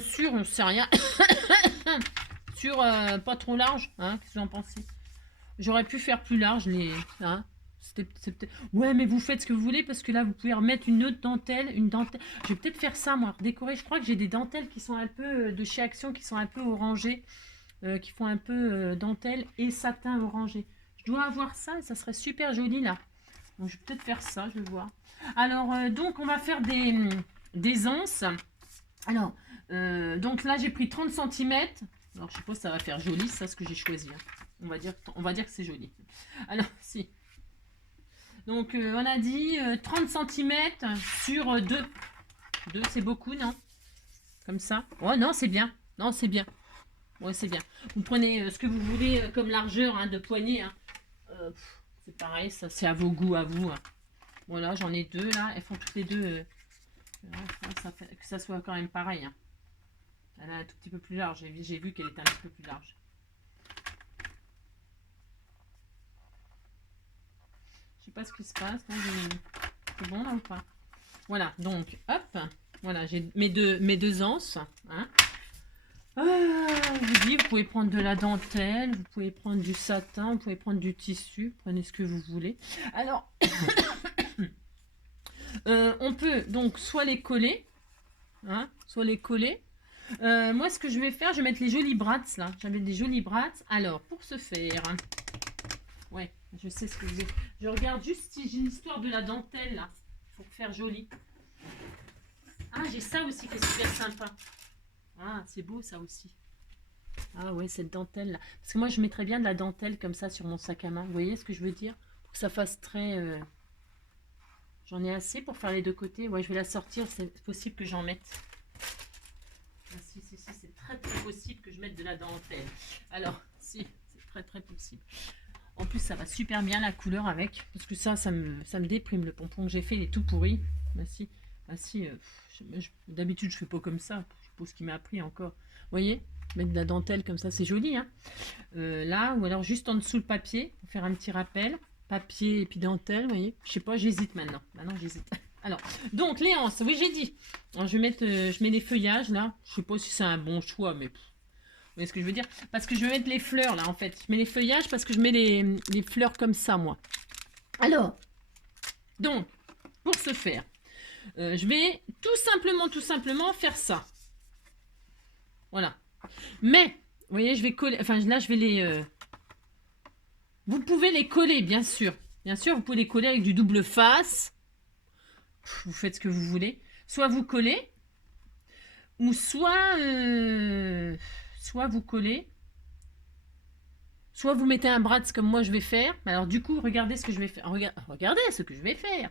sur, on sait rien, sur pas trop large. Hein, qu'est-ce que vous en pensez? J'aurais pu faire plus large, les... Hein, ouais, mais vous faites ce que vous voulez, parce que là, vous pouvez remettre une autre dentelle, Je vais peut-être faire ça, moi, décorer. Je crois que j'ai des dentelles qui sont un peu de chez Action, qui sont un peu orangées, qui font un peu dentelle et satin orangé. Je dois avoir ça, et ça serait super joli, là. Donc, je vais peut-être faire ça, je vais voir. Alors, donc, on va faire des anses. Alors, donc là, j'ai pris 30 cm. Alors, je sais pas si ça va faire joli, ça, ce que j'ai choisi. Hein. On va dire que c'est joli. Alors, si. Donc, on a dit 30 cm sur 2. 2, c'est beaucoup, non? Comme ça. Oh, non, c'est bien. Non, c'est bien. Ouais, c'est bien. Vous prenez ce que vous voulez comme largeur hein, de poignée. Hein. C'est pareil, ça, c'est à vos goûts, à vous. Hein. Voilà, j'en ai 2, là. Elles font toutes les deux... que ça soit quand même pareil. Hein. Elle est un tout petit peu plus large. J'ai vu qu'elle était un petit peu plus large. Je sais pas ce qui se passe. C'est bon là ou pas? Voilà, donc hop. Voilà, j'ai mes deux anses. Hein. Je vous dis, vous pouvez prendre de la dentelle, vous pouvez prendre du satin, vous pouvez prendre du tissu. Prenez ce que vous voulez. Alors, on peut donc soit les coller. Hein, soit les coller. Moi, ce que je vais faire, je vais mettre les jolis brats là. J'avais des jolis brats. Alors, pour ce faire, ouais, je sais ce que vous êtes. Je regarde juste si j'ai l'histoire de la dentelle là, pour faire joli. Ah, j'ai ça aussi qui est super sympa. Ah, c'est beau ça aussi. Ah ouais, cette dentelle là. Parce que moi, je mettrais bien de la dentelle comme ça sur mon sac à main. Vous voyez ce que je veux dire? Pour que ça fasse très... J'en ai assez pour faire les deux côtés. Ouais, je vais la sortir. C'est possible que j'en mette. Ah, si, c'est très possible que je mette de la dentelle. Alors, si, c'est très possible. En plus, ça va super bien la couleur avec. Parce que ça me déprime. Le pompon que j'ai fait, il est tout pourri. Ah si, d'habitude, je fais pas comme ça. Je suppose qu'il m'a appris encore. Vous voyez, mettre de la dentelle comme ça, c'est joli. Hein là, ou alors juste en dessous le papier, pour faire un petit rappel. Papier et puis dentelle, vous voyez. Je sais pas, j'hésite maintenant. Maintenant, j'hésite. Alors, donc, les anses, oui, j'ai dit. Alors, je mets les feuillages, là. Je sais pas si c'est un bon choix, mais... Vous voyez ce que je veux dire? Parce que je vais mettre les fleurs, là, en fait. Je mets les feuillages parce que je mets les fleurs comme ça, moi. Alors, donc, pour ce faire, je vais tout simplement faire ça. Voilà. Mais, vous voyez, je vais coller... Enfin, là, je vais les... Vous pouvez les coller, bien sûr. Bien sûr, vous pouvez les coller avec du double face. Vous faites ce que vous voulez. Soit vous collez, ou soit vous collez, soit vous mettez un bras comme moi je vais faire. Alors du coup, regardez ce que je vais faire. Regardez ce que je vais faire.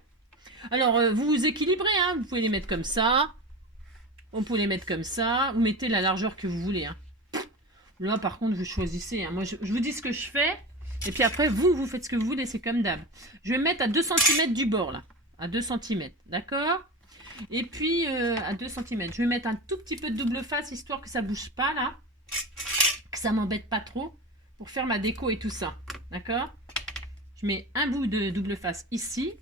Alors, vous vous équilibrez. Hein. Vous pouvez les mettre comme ça. On peut les mettre comme ça. Vous mettez la largeur que vous voulez. Hein. Là, par contre, vous choisissez. Hein. Moi, je vous dis ce que je fais. Et puis après, vous faites ce que vous voulez. C'est comme d'hab. Je vais mettre à 2 cm du bord, là. À 2 cm. D'accord? Et puis, à 2 cm. Je vais mettre un tout petit peu de double face, histoire que ça ne bouge pas, là. Que ça m'embête pas trop. Pour faire ma déco et tout ça. D'accord? Je mets un bout de double face ici.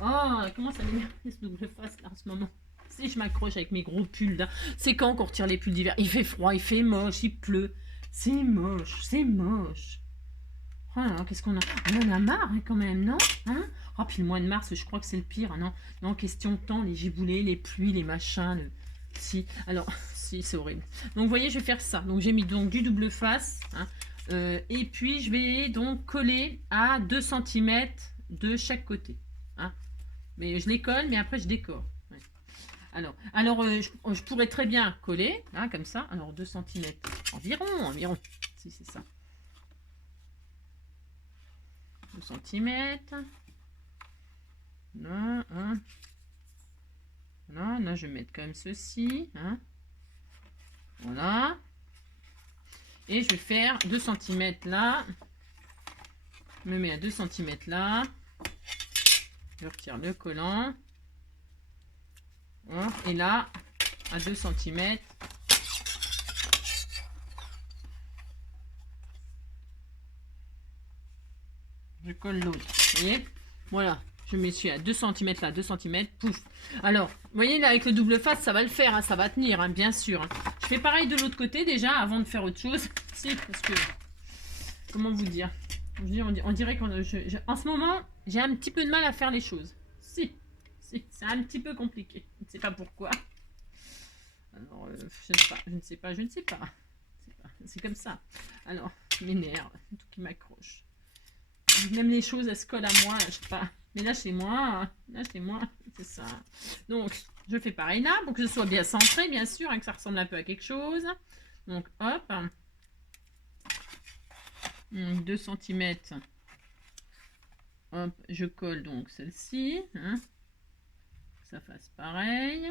Oh, comment ça m'énerve ce double face, là, en ce moment. Si je m'accroche avec mes gros pulls, là. C'est quand qu'on retire les pulls d'hiver? Il fait froid, il fait moche, il pleut. C'est moche, c'est moche. Oh là là, qu'est-ce qu'on a? On en a marre, hein, quand même, non? Hein? Oh, puis le mois de mars, je crois que c'est le pire. Hein, non, non, question de temps, les giboulées, les pluies, les machins. Si, alors, si, c'est horrible. Donc, vous voyez, je vais faire ça. Donc, j'ai mis donc du double face. Hein, et puis, je vais donc coller à 2 cm de chaque côté. Hein. Mais je les colle, mais après, je décore. Ouais. Alors je pourrais très bien coller, hein, comme ça. Alors, 2 cm environ. Si, c'est ça. 2 cm. Là, hein. Voilà, là je vais mettre comme ceci. Hein. Voilà. Et je vais faire 2 cm là. Je me mets à 2 cm là. Je retire le collant. Voilà. Et là, à 2 cm. Je colle l'autre. Vous voyez? Voilà. Je me suis à 2 cm là, 2 cm. Pouf. Alors, vous voyez là, avec le double face, ça va le faire. Hein, ça va tenir, hein, bien sûr. Hein. Je fais pareil de l'autre côté déjà, avant de faire autre chose. Si, parce que... Comment vous dire? On dirait qu'en ce moment, j'ai un petit peu de mal à faire les choses. Si, c'est un petit peu compliqué. Je ne sais pas pourquoi. Alors, je ne sais pas. C'est comme ça. Alors, je m'énerve, tout qui m'accroche. Même les choses, elles se collent à moi, je sais pas. Mais là, chez moi, c'est ça. Donc, je fais pareil là, pour que ce soit bien centré, bien sûr, et que ça ressemble un peu à quelque chose. Donc, hop. 2 cm. Hop, je colle donc celle-ci. Hein, que ça fasse pareil.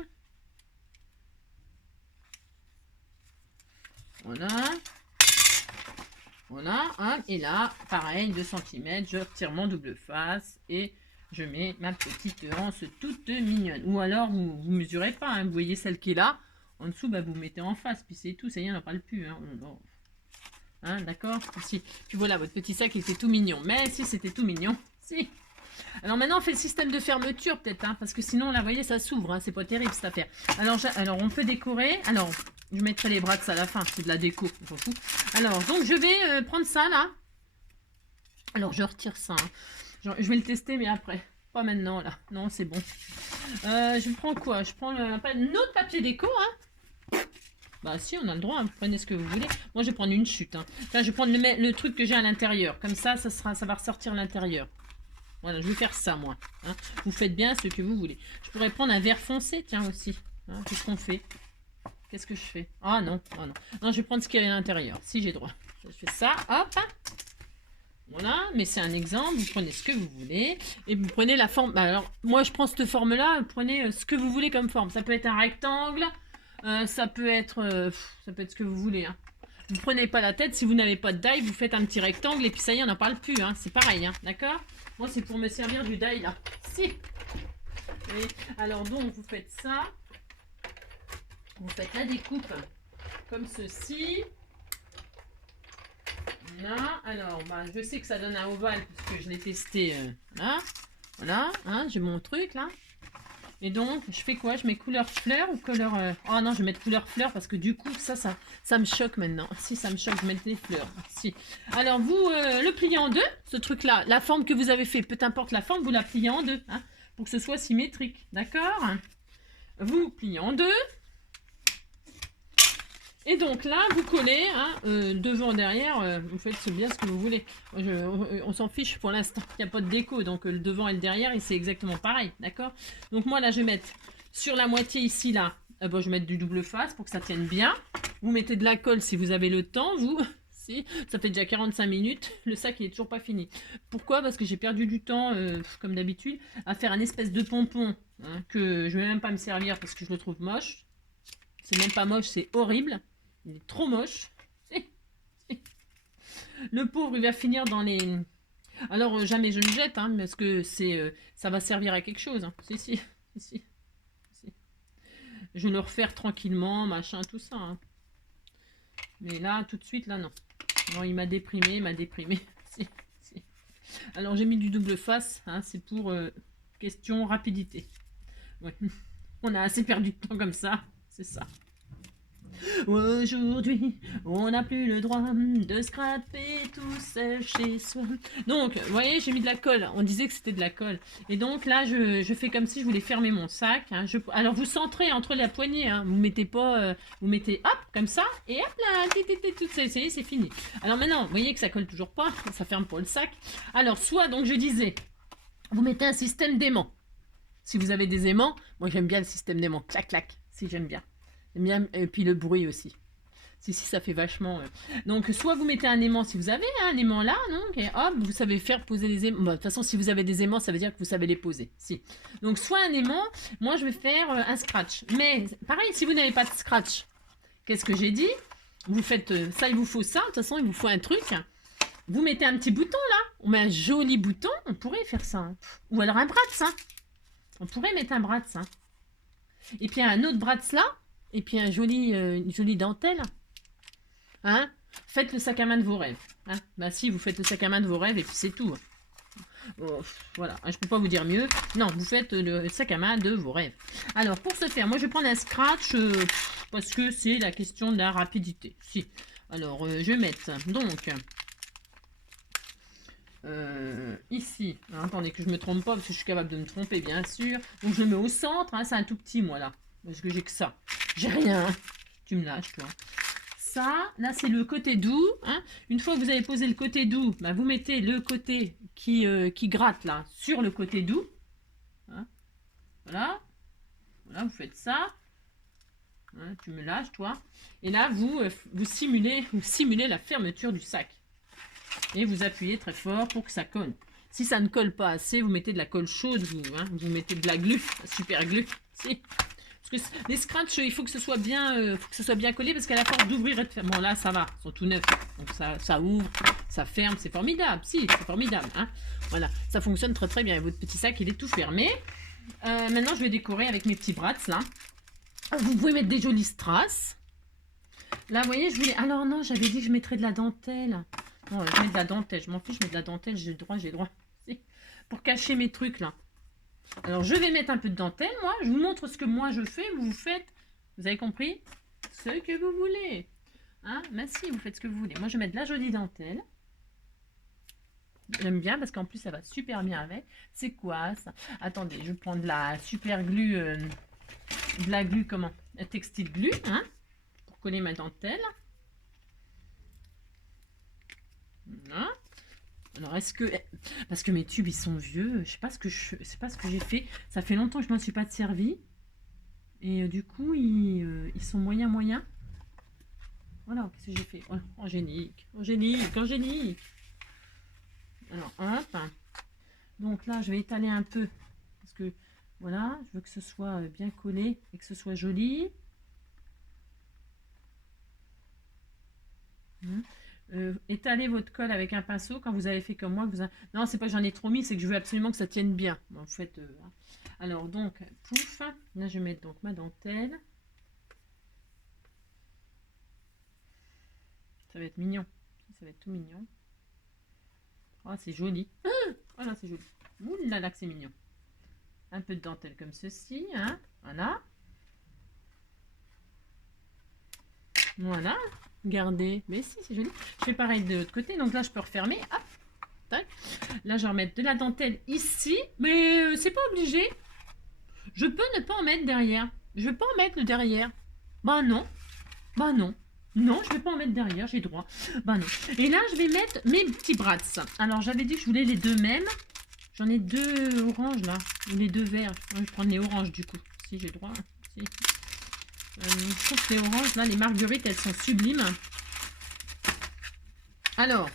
Voilà. Voilà. Hein, et là, pareil, 2 cm. Je retire mon double face et je mets ma petite anse toute mignonne. Ou alors, vous mesurez pas. Hein, vous voyez celle qui est là. En dessous, bah, vous mettez en face. Puis c'est tout. Ça y est, on n'en parle plus. Hein. Hein, d'accord? Si. Puis voilà, votre petit sac, il était tout mignon. Mais si, c'était tout mignon. Si. Alors maintenant, on fait le système de fermeture, peut-être. Hein, parce que sinon, là, vous voyez, ça s'ouvre. Hein, c'est pas terrible, cette affaire. Alors, on peut décorer. Alors, je mettrai les bras de ça à la fin. C'est de la déco. On s'en fout. Alors, donc, je vais prendre ça, là. Alors, je retire ça. Hein. Genre, je vais le tester, mais après. Pas maintenant, là. Non, c'est bon. Je prends quoi? Je prends notre papier déco, hein. Bah si, on a le droit, hein. Vous prenez ce que vous voulez. Moi, je vais prendre une chute. Hein. Là, je vais prendre le truc que j'ai à l'intérieur. Comme ça, ça va ressortir à l'intérieur. Voilà, je vais faire ça, moi. Hein. Vous faites bien ce que vous voulez. Je pourrais prendre un vert foncé, tiens, aussi. Hein, qu'est-ce qu'on fait? Qu'est-ce que je fais? Ah non, oh non. Non, je vais prendre ce qu'il y a à l'intérieur, si j'ai droit. Je fais ça, hop. Voilà, mais c'est un exemple. Vous prenez ce que vous voulez. Et vous prenez la forme. Alors, moi, je prends cette forme-là. Vous prenez ce que vous voulez comme forme. Ça peut être un rectangle. Ça peut être ce que vous voulez. Hein. Vous prenez pas la tête. Si vous n'avez pas de die, vous faites un petit rectangle. Et puis ça y est, on n'en parle plus. Hein. C'est pareil. Hein. D'accord? Moi, c'est pour me servir du die là. Si. Oui. Alors, donc, vous faites ça. Vous faites la découpe comme ceci. Là. Alors, bah, je sais que ça donne un ovale puisque je l'ai testé. Là. Voilà. Hein, j'ai mon truc là. Et donc, je fais quoi? Je mets couleur fleur ou couleur... Oh non, je vais mettre couleur fleur parce que du coup, ça me choque maintenant. Si, ça me choque, je mets des fleurs. Si. Alors, vous le pliez en deux, ce truc-là. La forme que vous avez fait, peu importe la forme, vous la pliez en deux. Hein, pour que ce soit symétrique. D'accord? Vous pliez en deux. Et donc là, vous collez, hein, devant, derrière, vous faites bien ce que vous voulez. On s'en fiche pour l'instant, il n'y a pas de déco, donc le devant et le derrière, c'est exactement pareil, d'accord? Donc moi là, je vais mettre sur la moitié ici, là, bon, je vais mettre du double face pour que ça tienne bien. Vous mettez de la colle si vous avez le temps, vous. Si, ça fait déjà 45 minutes, le sac il est toujours pas fini. Pourquoi? Parce que j'ai perdu du temps, comme d'habitude, à faire un espèce de pompon, hein, que je vais même pas me servir parce que je le trouve moche. C'est même pas moche, c'est horrible. Il est trop moche. Le pauvre, il va finir dans les... Alors, jamais je le jette, hein, parce que ça va servir à quelque chose. Hein. Si. Je vais le refaire tranquillement, machin, tout ça. Hein. Mais là, tout de suite, là, non. Non, il m'a déprimé, Si. Alors, j'ai mis du double face. Hein, c'est pour question rapidité. Ouais. On a assez perdu de temps comme ça. C'est ça. Aujourd'hui, on n'a plus le droit de scraper tout seul chez soi. Donc, vous voyez, j'ai mis de la colle. On disait que c'était de la colle. Et donc là, je fais comme si je voulais fermer mon sac. Hein. Alors, vous centrez entre la poignée. Hein. Vous mettez pas... vous mettez hop, comme ça. Et hop là, tout ça, c'est fini. Alors maintenant, vous voyez que ça colle toujours pas. Ça ferme pas le sac. Alors, soit, donc je disais, vous mettez un système d'aimant. Si vous avez des aimants, moi j'aime bien le système d'aimant. Clac, clac. Si, j'aime bien. Et puis le bruit aussi. Si, ça fait vachement... Donc, soit vous mettez un aimant si vous avez un aimant là, donc, et hop, vous savez faire poser les aimants. Bon, de toute façon, si vous avez des aimants, ça veut dire que vous savez les poser. Si. Donc, soit un aimant, moi je vais faire un scratch. Mais, pareil, si vous n'avez pas de scratch, qu'est-ce que j'ai dit? Vous faites ça, il vous faut ça. De toute façon, il vous faut un truc. Vous mettez un petit bouton là. On met un joli bouton. On pourrait faire ça. Hein. Ou alors un bratz. Hein. On pourrait mettre un bratz. Hein. Et puis un autre bratz là. Et puis une jolie dentelle. Hein? Faites le sac à main de vos rêves. Hein? Bah si, vous faites le sac à main de vos rêves et puis c'est tout. Oh, voilà, je ne peux pas vous dire mieux. Non, vous faites le sac à main de vos rêves. Alors, pour ce faire, moi je vais prendre un scratch parce que c'est la question de la rapidité. Si. Alors, je vais mettre donc ici. Alors, attendez que je ne me trompe pas parce que je suis capable de me tromper, bien sûr. Donc, je le mets au centre. Hein, c'est un tout petit, moi, là. Parce que j'ai que ça. J'ai rien. Tu me lâches, toi. Ça, là, c'est le côté doux. Hein. Une fois que vous avez posé le côté doux, bah, vous mettez le côté qui gratte, là, sur le côté doux. Hein. Voilà. Voilà, vous faites ça. Hein, tu me lâches, toi. Et là, vous simulez la fermeture du sac. Et vous appuyez très fort pour que ça colle. Si ça ne colle pas assez, vous mettez de la colle chaude, vous mettez de la glu, super glu. Si. Parce que les scratchs, il faut que ce soit bien, collé parce qu'à la force d'ouvrir et de fermer. Bon, là, ça va, ils sont tout neufs. Donc, ça ouvre, ça ferme, c'est formidable. Si, c'est formidable. Hein. Voilà, ça fonctionne très très bien. Et votre petit sac, il est tout fermé. Maintenant, je vais décorer avec mes petits brats, là. Vous pouvez mettre des jolies strass. Là, vous voyez, je voulais... Alors non, j'avais dit que je mettrais de la dentelle. Non, je mets de la dentelle. Je m'en fiche, je mets de la dentelle. J'ai le droit, j'ai le droit. Pour cacher mes trucs, là. Alors, je vais mettre un peu de dentelle, moi. Je vous montre ce que moi, je fais. Vous faites, vous avez compris? Ce que vous voulez. Hein? Mais si, vous faites ce que vous voulez. Moi, je vais mettre de la jolie dentelle. J'aime bien parce qu'en plus, ça va super bien avec. C'est quoi, ça? Attendez, je prends de la super glue. De la glue, comment? Textile glue, hein? Pour coller ma dentelle. Voilà. Alors, est-ce que... Parce que mes tubes, ils sont vieux. Je sais pas ce que j'ai fait. Ça fait longtemps que je m'en suis pas servi. Et du coup, ils sont moyens. Voilà, qu'est-ce que j'ai fait? Oh, angélique. Alors, hop. Donc là, je vais étaler un peu. Parce que, voilà, je veux que ce soit bien collé et que ce soit joli. Étalez votre colle avec un pinceau quand vous avez fait comme moi. Non, c'est pas que j'en ai trop mis, c'est que je veux absolument que ça tienne bien. Bon, faites, alors, donc, pouf. Là, je vais mettre donc ma dentelle. Ça va être mignon. Ça va être tout mignon. Oh, c'est joli. Oh là, c'est joli. Ouh là là, que c'est mignon. Un peu de dentelle comme ceci. Hein. Voilà. Voilà. Regardez. Mais si, c'est joli. Je fais pareil de l'autre côté. Donc là, je peux refermer. Hop. Tac. Là, je vais remettre de la dentelle ici. Mais c'est pas obligé. Je peux ne pas en mettre derrière. Je vais pas en mettre le derrière. Bah non. Bah non. Non, je vais pas en mettre derrière, j'ai droit. Bah non. Et là, je vais mettre mes petits brats. Alors, j'avais dit que je voulais les deux mêmes. J'en ai deux oranges, là. Ou les deux verts. Je vais prendre les oranges, du coup. Si, j'ai droit. Si. Je trouve que les oranges, là, les marguerites, elles sont sublimes. Alors,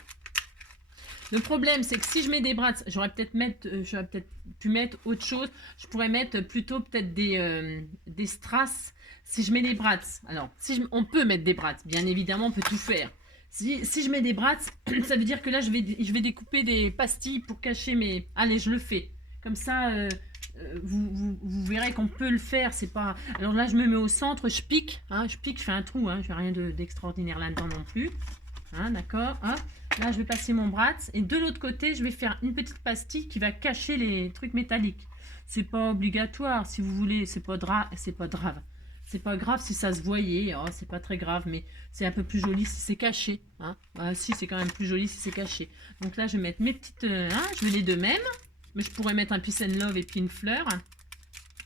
le problème, c'est que si je mets des brats, j'aurais peut-être pu mettre autre chose. Je pourrais mettre plutôt peut-être des strass. Si je mets des brats, alors, on peut mettre des brats, bien évidemment, on peut tout faire. Si je mets des brats, ça veut dire que là, je vais découper des pastilles pour cacher mes... Allez, je le fais. Comme ça, vous verrez qu'on peut le faire. C'est pas... Alors là, je me mets au centre, je pique, je fais un trou. Je fais rien d'extraordinaire là-dedans non plus. D'accord. Là, je vais passer mon brat. Et de l'autre côté, je vais faire une petite pastille qui va cacher les trucs métalliques. c'est pas obligatoire. Si vous voulez, c'est pas grave si ça se voyait, oh, c'est pas très grave, mais c'est un peu plus joli si c'est caché. Hein. Si, c'est quand même plus joli si c'est caché. Donc là, je vais mettre mes petites... je vais les deux mêmes. Mais je pourrais mettre un peace and love et puis une fleur.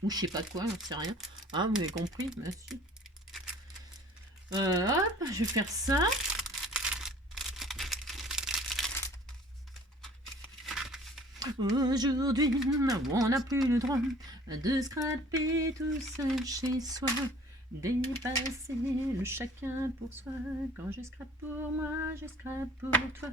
Ou je sais pas quoi, j'en sais rien. Ah, vous avez compris, merci. Hop, je vais faire ça. Aujourd'hui, on n'a plus le droit de scraper tout seul chez soi. Dépasser le chacun pour soi. Quand je scrape pour moi, je scrape pour toi.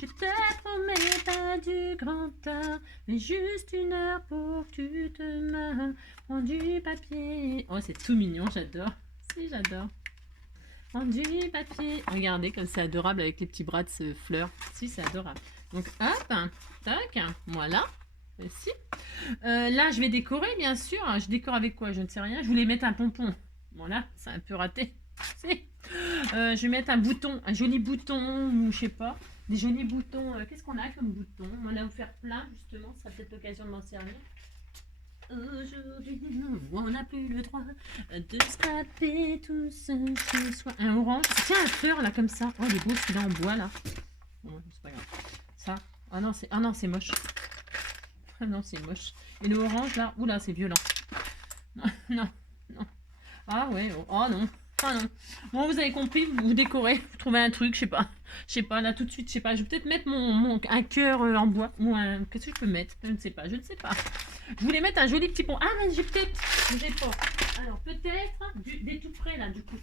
Je te promets pas du grand art, mais juste une heure pour que tu te marres. Prends du papier. Oh, c'est tout mignon, j'adore. Si, j'adore. Prends du papier. Regardez comme c'est adorable avec les petits bras de fleurs. Si, c'est adorable. Donc, hop, tac, voilà. Ici. Là, je vais décorer, bien sûr. Je décore avec quoi? Je ne sais rien. Je voulais mettre un pompon. Voilà, c'est un peu raté. Je vais mettre un bouton, un joli bouton, ou je sais pas, des jolis boutons. Qu'est-ce qu'on a comme bouton? On en a offert plein, justement. Ça sera peut-être l'occasion de m'en servir. Aujourd'hui, on n'a plus le droit de scraper tout seul chez soi. Un orange. Tiens, un fleur, là, comme ça. Oh, il est beau, celui-là en bois, là. Non, c'est pas grave. Ça. Ah non, c'est moche. Ah non, c'est moche. Et le orange, là. Oula, c'est violent. Non. Ah ouais, oh non. Ah non. Bon, vous avez compris, vous décorez, vous trouvez un truc, je sais pas, là tout de suite, je sais pas. Je vais peut-être mettre un cœur en bois. Ou un. Qu'est-ce que je peux mettre? Je ne sais pas. Je voulais mettre un joli petit pont. Ah, mais j'ai peut-être. J'ai pas. Alors, peut-être des tout près, là, du coup.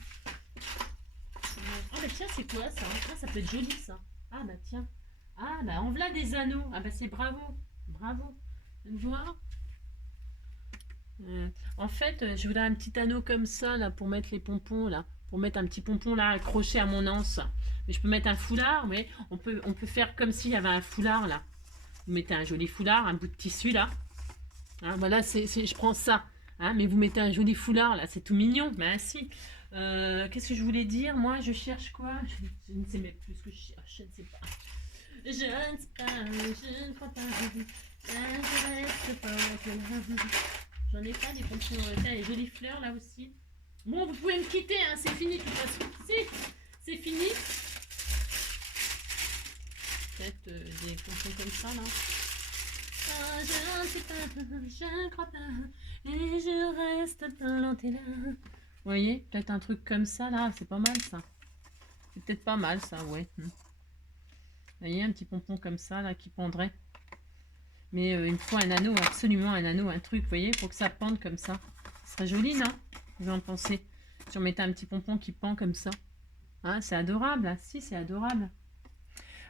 Ah, bah tiens, c'est quoi ça? Ah, ça peut être joli, ça. Ah, bah tiens. Ah, bah en voilà des anneaux. Ah, bah c'est bravo. Bravo. Tu vois? En fait, je voudrais un petit anneau comme ça, là, pour mettre les pompons, là. Pour mettre un petit pompon, là, accroché à mon anse. Mais je peux mettre un foulard, mais on peut faire comme s'il y avait un foulard, là. Vous mettez un joli foulard, un bout de tissu, là. Hein, voilà, je prends ça. Hein, mais vous mettez un joli foulard, là, c'est tout mignon. Ben si. Qu'est-ce que je voulais dire? Moi, je cherche quoi? Je ne sais même plus ce que je cherche. Je ne sais pas. Je ne sais pas. Je ne crois pas. Je reste pas. J'en ai pas des pompons. Tiens, les jolies fleurs, là aussi. Bon, vous pouvez me quitter, hein, c'est fini de toute façon. Si, c'est fini. Peut-être des pompons comme ça, là. Oh, je ne sais pas, je ne crois pas, et je reste plantée là. Vous voyez, peut-être un truc comme ça, là, c'est pas mal, ça. C'est peut-être pas mal, ça, ouais. Vous voyez, un petit pompon comme ça, là, qui pendrait. Mais il me faut un anneau, absolument un anneau, un truc, vous voyez, pour que ça pende comme ça. Ce serait joli, non? Vous en pensez? Si on mettait un petit pompon qui pend comme ça. Hein, c'est adorable, hein. Si, c'est adorable.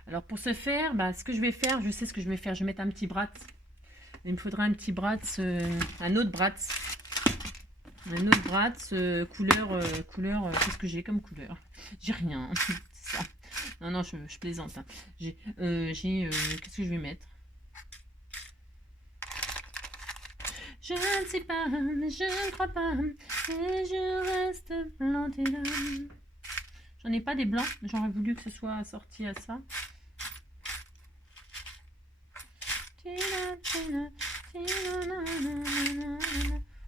Alors, pour ce faire, bah, ce que je vais faire, je sais ce que je vais faire. Je vais mettre un petit brat. Il me faudra un petit brat, un autre brat. Un autre brat, couleur, qu'est-ce que j'ai comme couleur? J'ai rien, c'est ça. Non, je plaisante. Hein. Qu'est-ce que je vais mettre? Je ne sais pas, mais je ne crois pas, et je reste plantée là. J'en ai pas des blancs, j'aurais voulu que ce soit assorti à ça.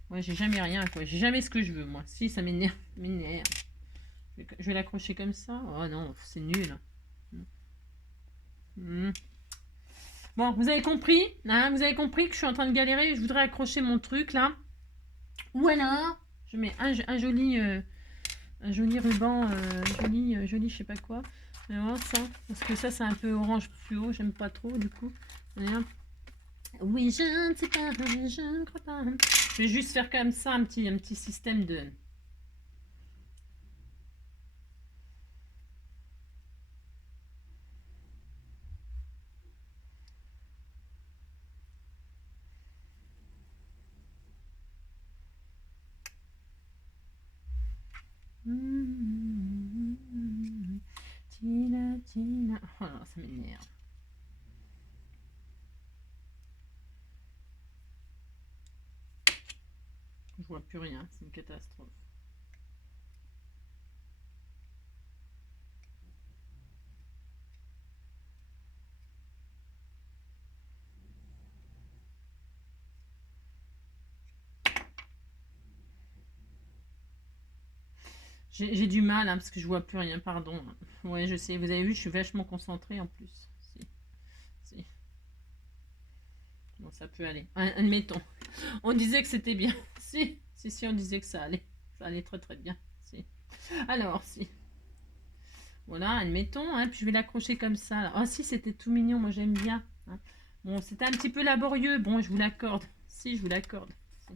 Ouais, j'ai jamais rien, quoi. J'ai jamais ce que je veux, moi. Si, ça m'énerve. Je vais l'accrocher comme ça. Oh non, c'est nul. Bon, vous avez compris, hein, vous avez compris que je suis en train de galérer. Je voudrais accrocher mon truc, là. Voilà. Je mets un joli ruban, joli, je sais pas quoi. Vraiment ça, parce que ça, c'est un peu orange fluo. J'aime pas trop, du coup. Voilà. Oui, je ne sais pas, je ne crois pas. Je vais juste faire comme ça un petit système de... Tina. Oh non, ça m'énerve. Je vois plus rien, c'est une catastrophe. J'ai du mal, hein, parce que je vois plus rien, pardon. Ouais, je sais, vous avez vu, je suis vachement concentrée en plus. Si, si. Bon, ça peut aller. Admettons. On disait que c'était bien. Si, on disait que ça allait. Ça allait très très bien. Si. Alors, si. Voilà, admettons, hein, puis je vais l'accrocher comme ça. Là. Oh si, c'était tout mignon, moi j'aime bien. Hein. Bon, c'était un petit peu laborieux. Bon, je vous l'accorde. Si, je vous l'accorde. Si.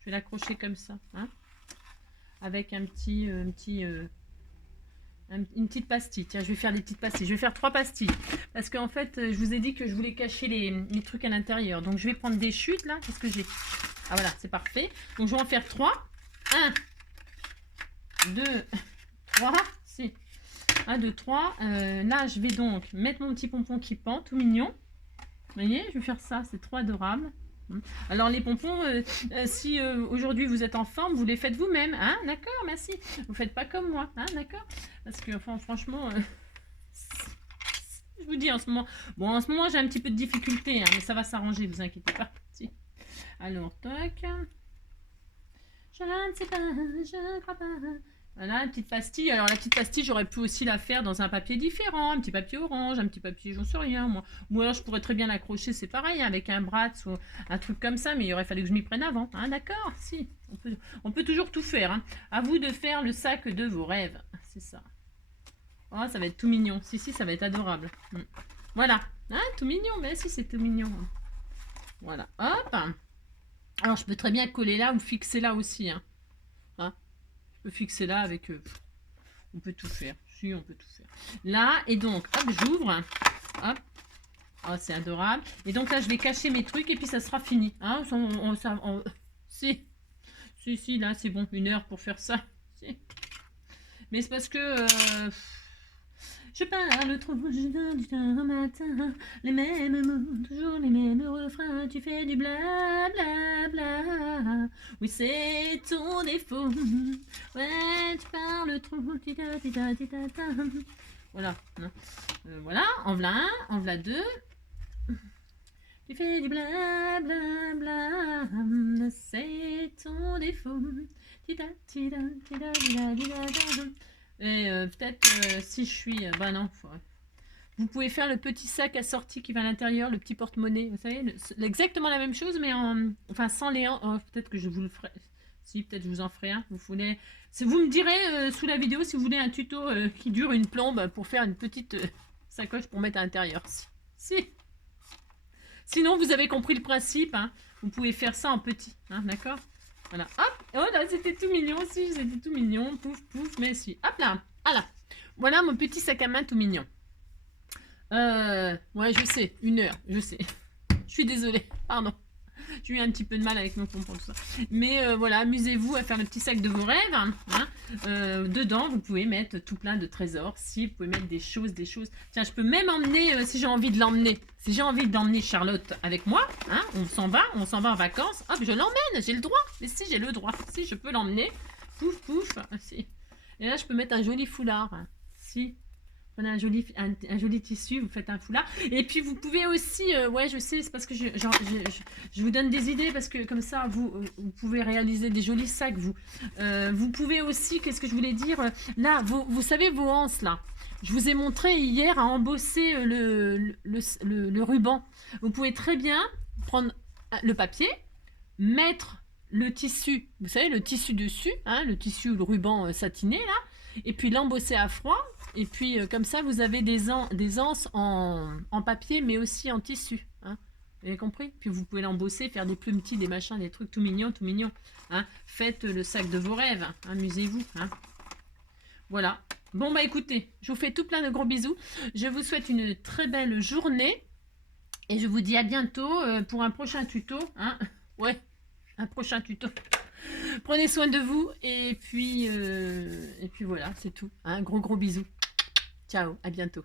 Je vais l'accrocher comme ça. Hein, avec une petite pastille. Tiens, je vais faire des petites pastilles. Je vais faire 3 pastilles. Parce qu'en fait, je vous ai dit que je voulais cacher les trucs à l'intérieur. Donc, je vais prendre des chutes, là. Parce que j'ai... Ah, voilà, c'est parfait. Donc, je vais en faire 3. 1, 2, 3. Si. 1, 2, 3. Là, je vais donc mettre mon petit pompon qui pend, tout mignon. Vous voyez, je vais faire ça. C'est trop adorable. Alors les pompons, si aujourd'hui vous êtes en forme, vous les faites vous-même, hein, d'accord, merci. Vous faites pas comme moi, hein, d'accord. Parce que enfin, franchement, je vous dis en ce moment, bon en ce moment j'ai un petit peu de difficulté, hein, mais ça va s'arranger, vous inquiétez pas. Si. Alors toc, je ne sais pas, je ne crois pas. Voilà, une petite pastille. Alors, la petite pastille, j'aurais pu aussi la faire dans un papier différent. Un petit papier orange, un petit papier, j'en sais rien, moi. Ou alors, je pourrais très bien l'accrocher, c'est pareil, hein, avec un bratz ou un truc comme ça. Mais il aurait fallu que je m'y prenne avant. Hein, d'accord? Si. On peut toujours tout faire. Hein. À vous de faire le sac de vos rêves. C'est ça. Oh, ça va être tout mignon. Si, ça va être adorable. Voilà. Hein, tout mignon. Mais si, c'est tout mignon. Voilà. Hop. Alors, je peux très bien coller là ou fixer là aussi. Hein. Fixer là avec on peut tout faire. Si, on peut tout faire. Là, et donc, hop, j'ouvre. Hop. Oh, c'est adorable. Et donc là, je vais cacher mes trucs et puis ça sera fini. Hein, si, là, c'est bon. 1 heure pour faire ça. Si. Mais c'est parce que... je parle trop, je donne du temps au matin, les mêmes mots, toujours les mêmes refrains, tu fais du bla bla bla. Oui, c'est ton défaut. Ouais, tu parles trop, tita tita tita ta. Voilà. Voilà, en voilà un, en voilà 2. Tu fais du bla bla bla, c'est ton défaut. Tita tita tita tita tita tita. Et peut-être si je suis... bah non, vous pouvez faire le petit sac assorti qui va à l'intérieur, le petit porte-monnaie, vous savez, exactement la même chose, mais enfin sans les... Oh, peut-être que je vous le ferai... Si, peut-être je vous en ferai un. Vous me direz sous la vidéo si vous voulez un tuto qui dure une plombe pour faire une petite sacoche pour mettre à l'intérieur. Si. Sinon, vous avez compris le principe. Hein. Vous pouvez faire ça en petit. Hein, d'accord? Voilà, hop, oh là, c'était tout mignon aussi, c'était tout mignon, pouf, pouf, mais si, hop là, voilà, voilà mon petit sac à main tout mignon. Ouais, je sais, 1 heure, je sais, je suis désolée, pardon, j'ai eu un petit peu de mal avec mon pompon, tout ça, mais voilà, amusez-vous à faire le petit sac de vos rêves, hein. Dedans, vous pouvez mettre tout plein de trésors, si vous pouvez mettre des choses, tiens, je peux même emmener, si j'ai envie de l'emmener, si j'ai envie d'emmener Charlotte avec moi, hein, on s'en va en vacances, hop, je l'emmène, j'ai le droit, mais si j'ai le droit, si je peux l'emmener, pouf, pouf, si. Et là, je peux mettre un joli foulard, hein. Si. Prenez un joli tissu, vous faites un foulard. Et puis vous pouvez aussi, ouais je sais, c'est parce que je vous donne des idées, parce que comme ça vous pouvez réaliser des jolis sacs, vous. Vous pouvez aussi, qu'est-ce que je voulais dire, là, vous savez vos anses là. Je vous ai montré hier à embosser le ruban. Vous pouvez très bien prendre le papier, mettre le tissu, vous savez, le tissu dessus, hein, le tissu ou le ruban satiné là, et puis l'embosser à froid. Et puis, comme ça, vous avez des anses en papier, mais aussi en tissu. Hein. Vous avez compris? Puis, vous pouvez l'embosser, faire des plumetis, des machins, des trucs tout mignons, tout mignons. Hein. Faites le sac de vos rêves. Hein. Amusez-vous. Hein. Voilà. Bon, bah écoutez, je vous fais tout plein de gros bisous. Je vous souhaite une très belle journée. Et je vous dis à bientôt pour un prochain tuto. Hein. Ouais, un prochain tuto. Prenez soin de vous. Et puis voilà, c'est tout. Un gros bisous. Ciao, à bientôt.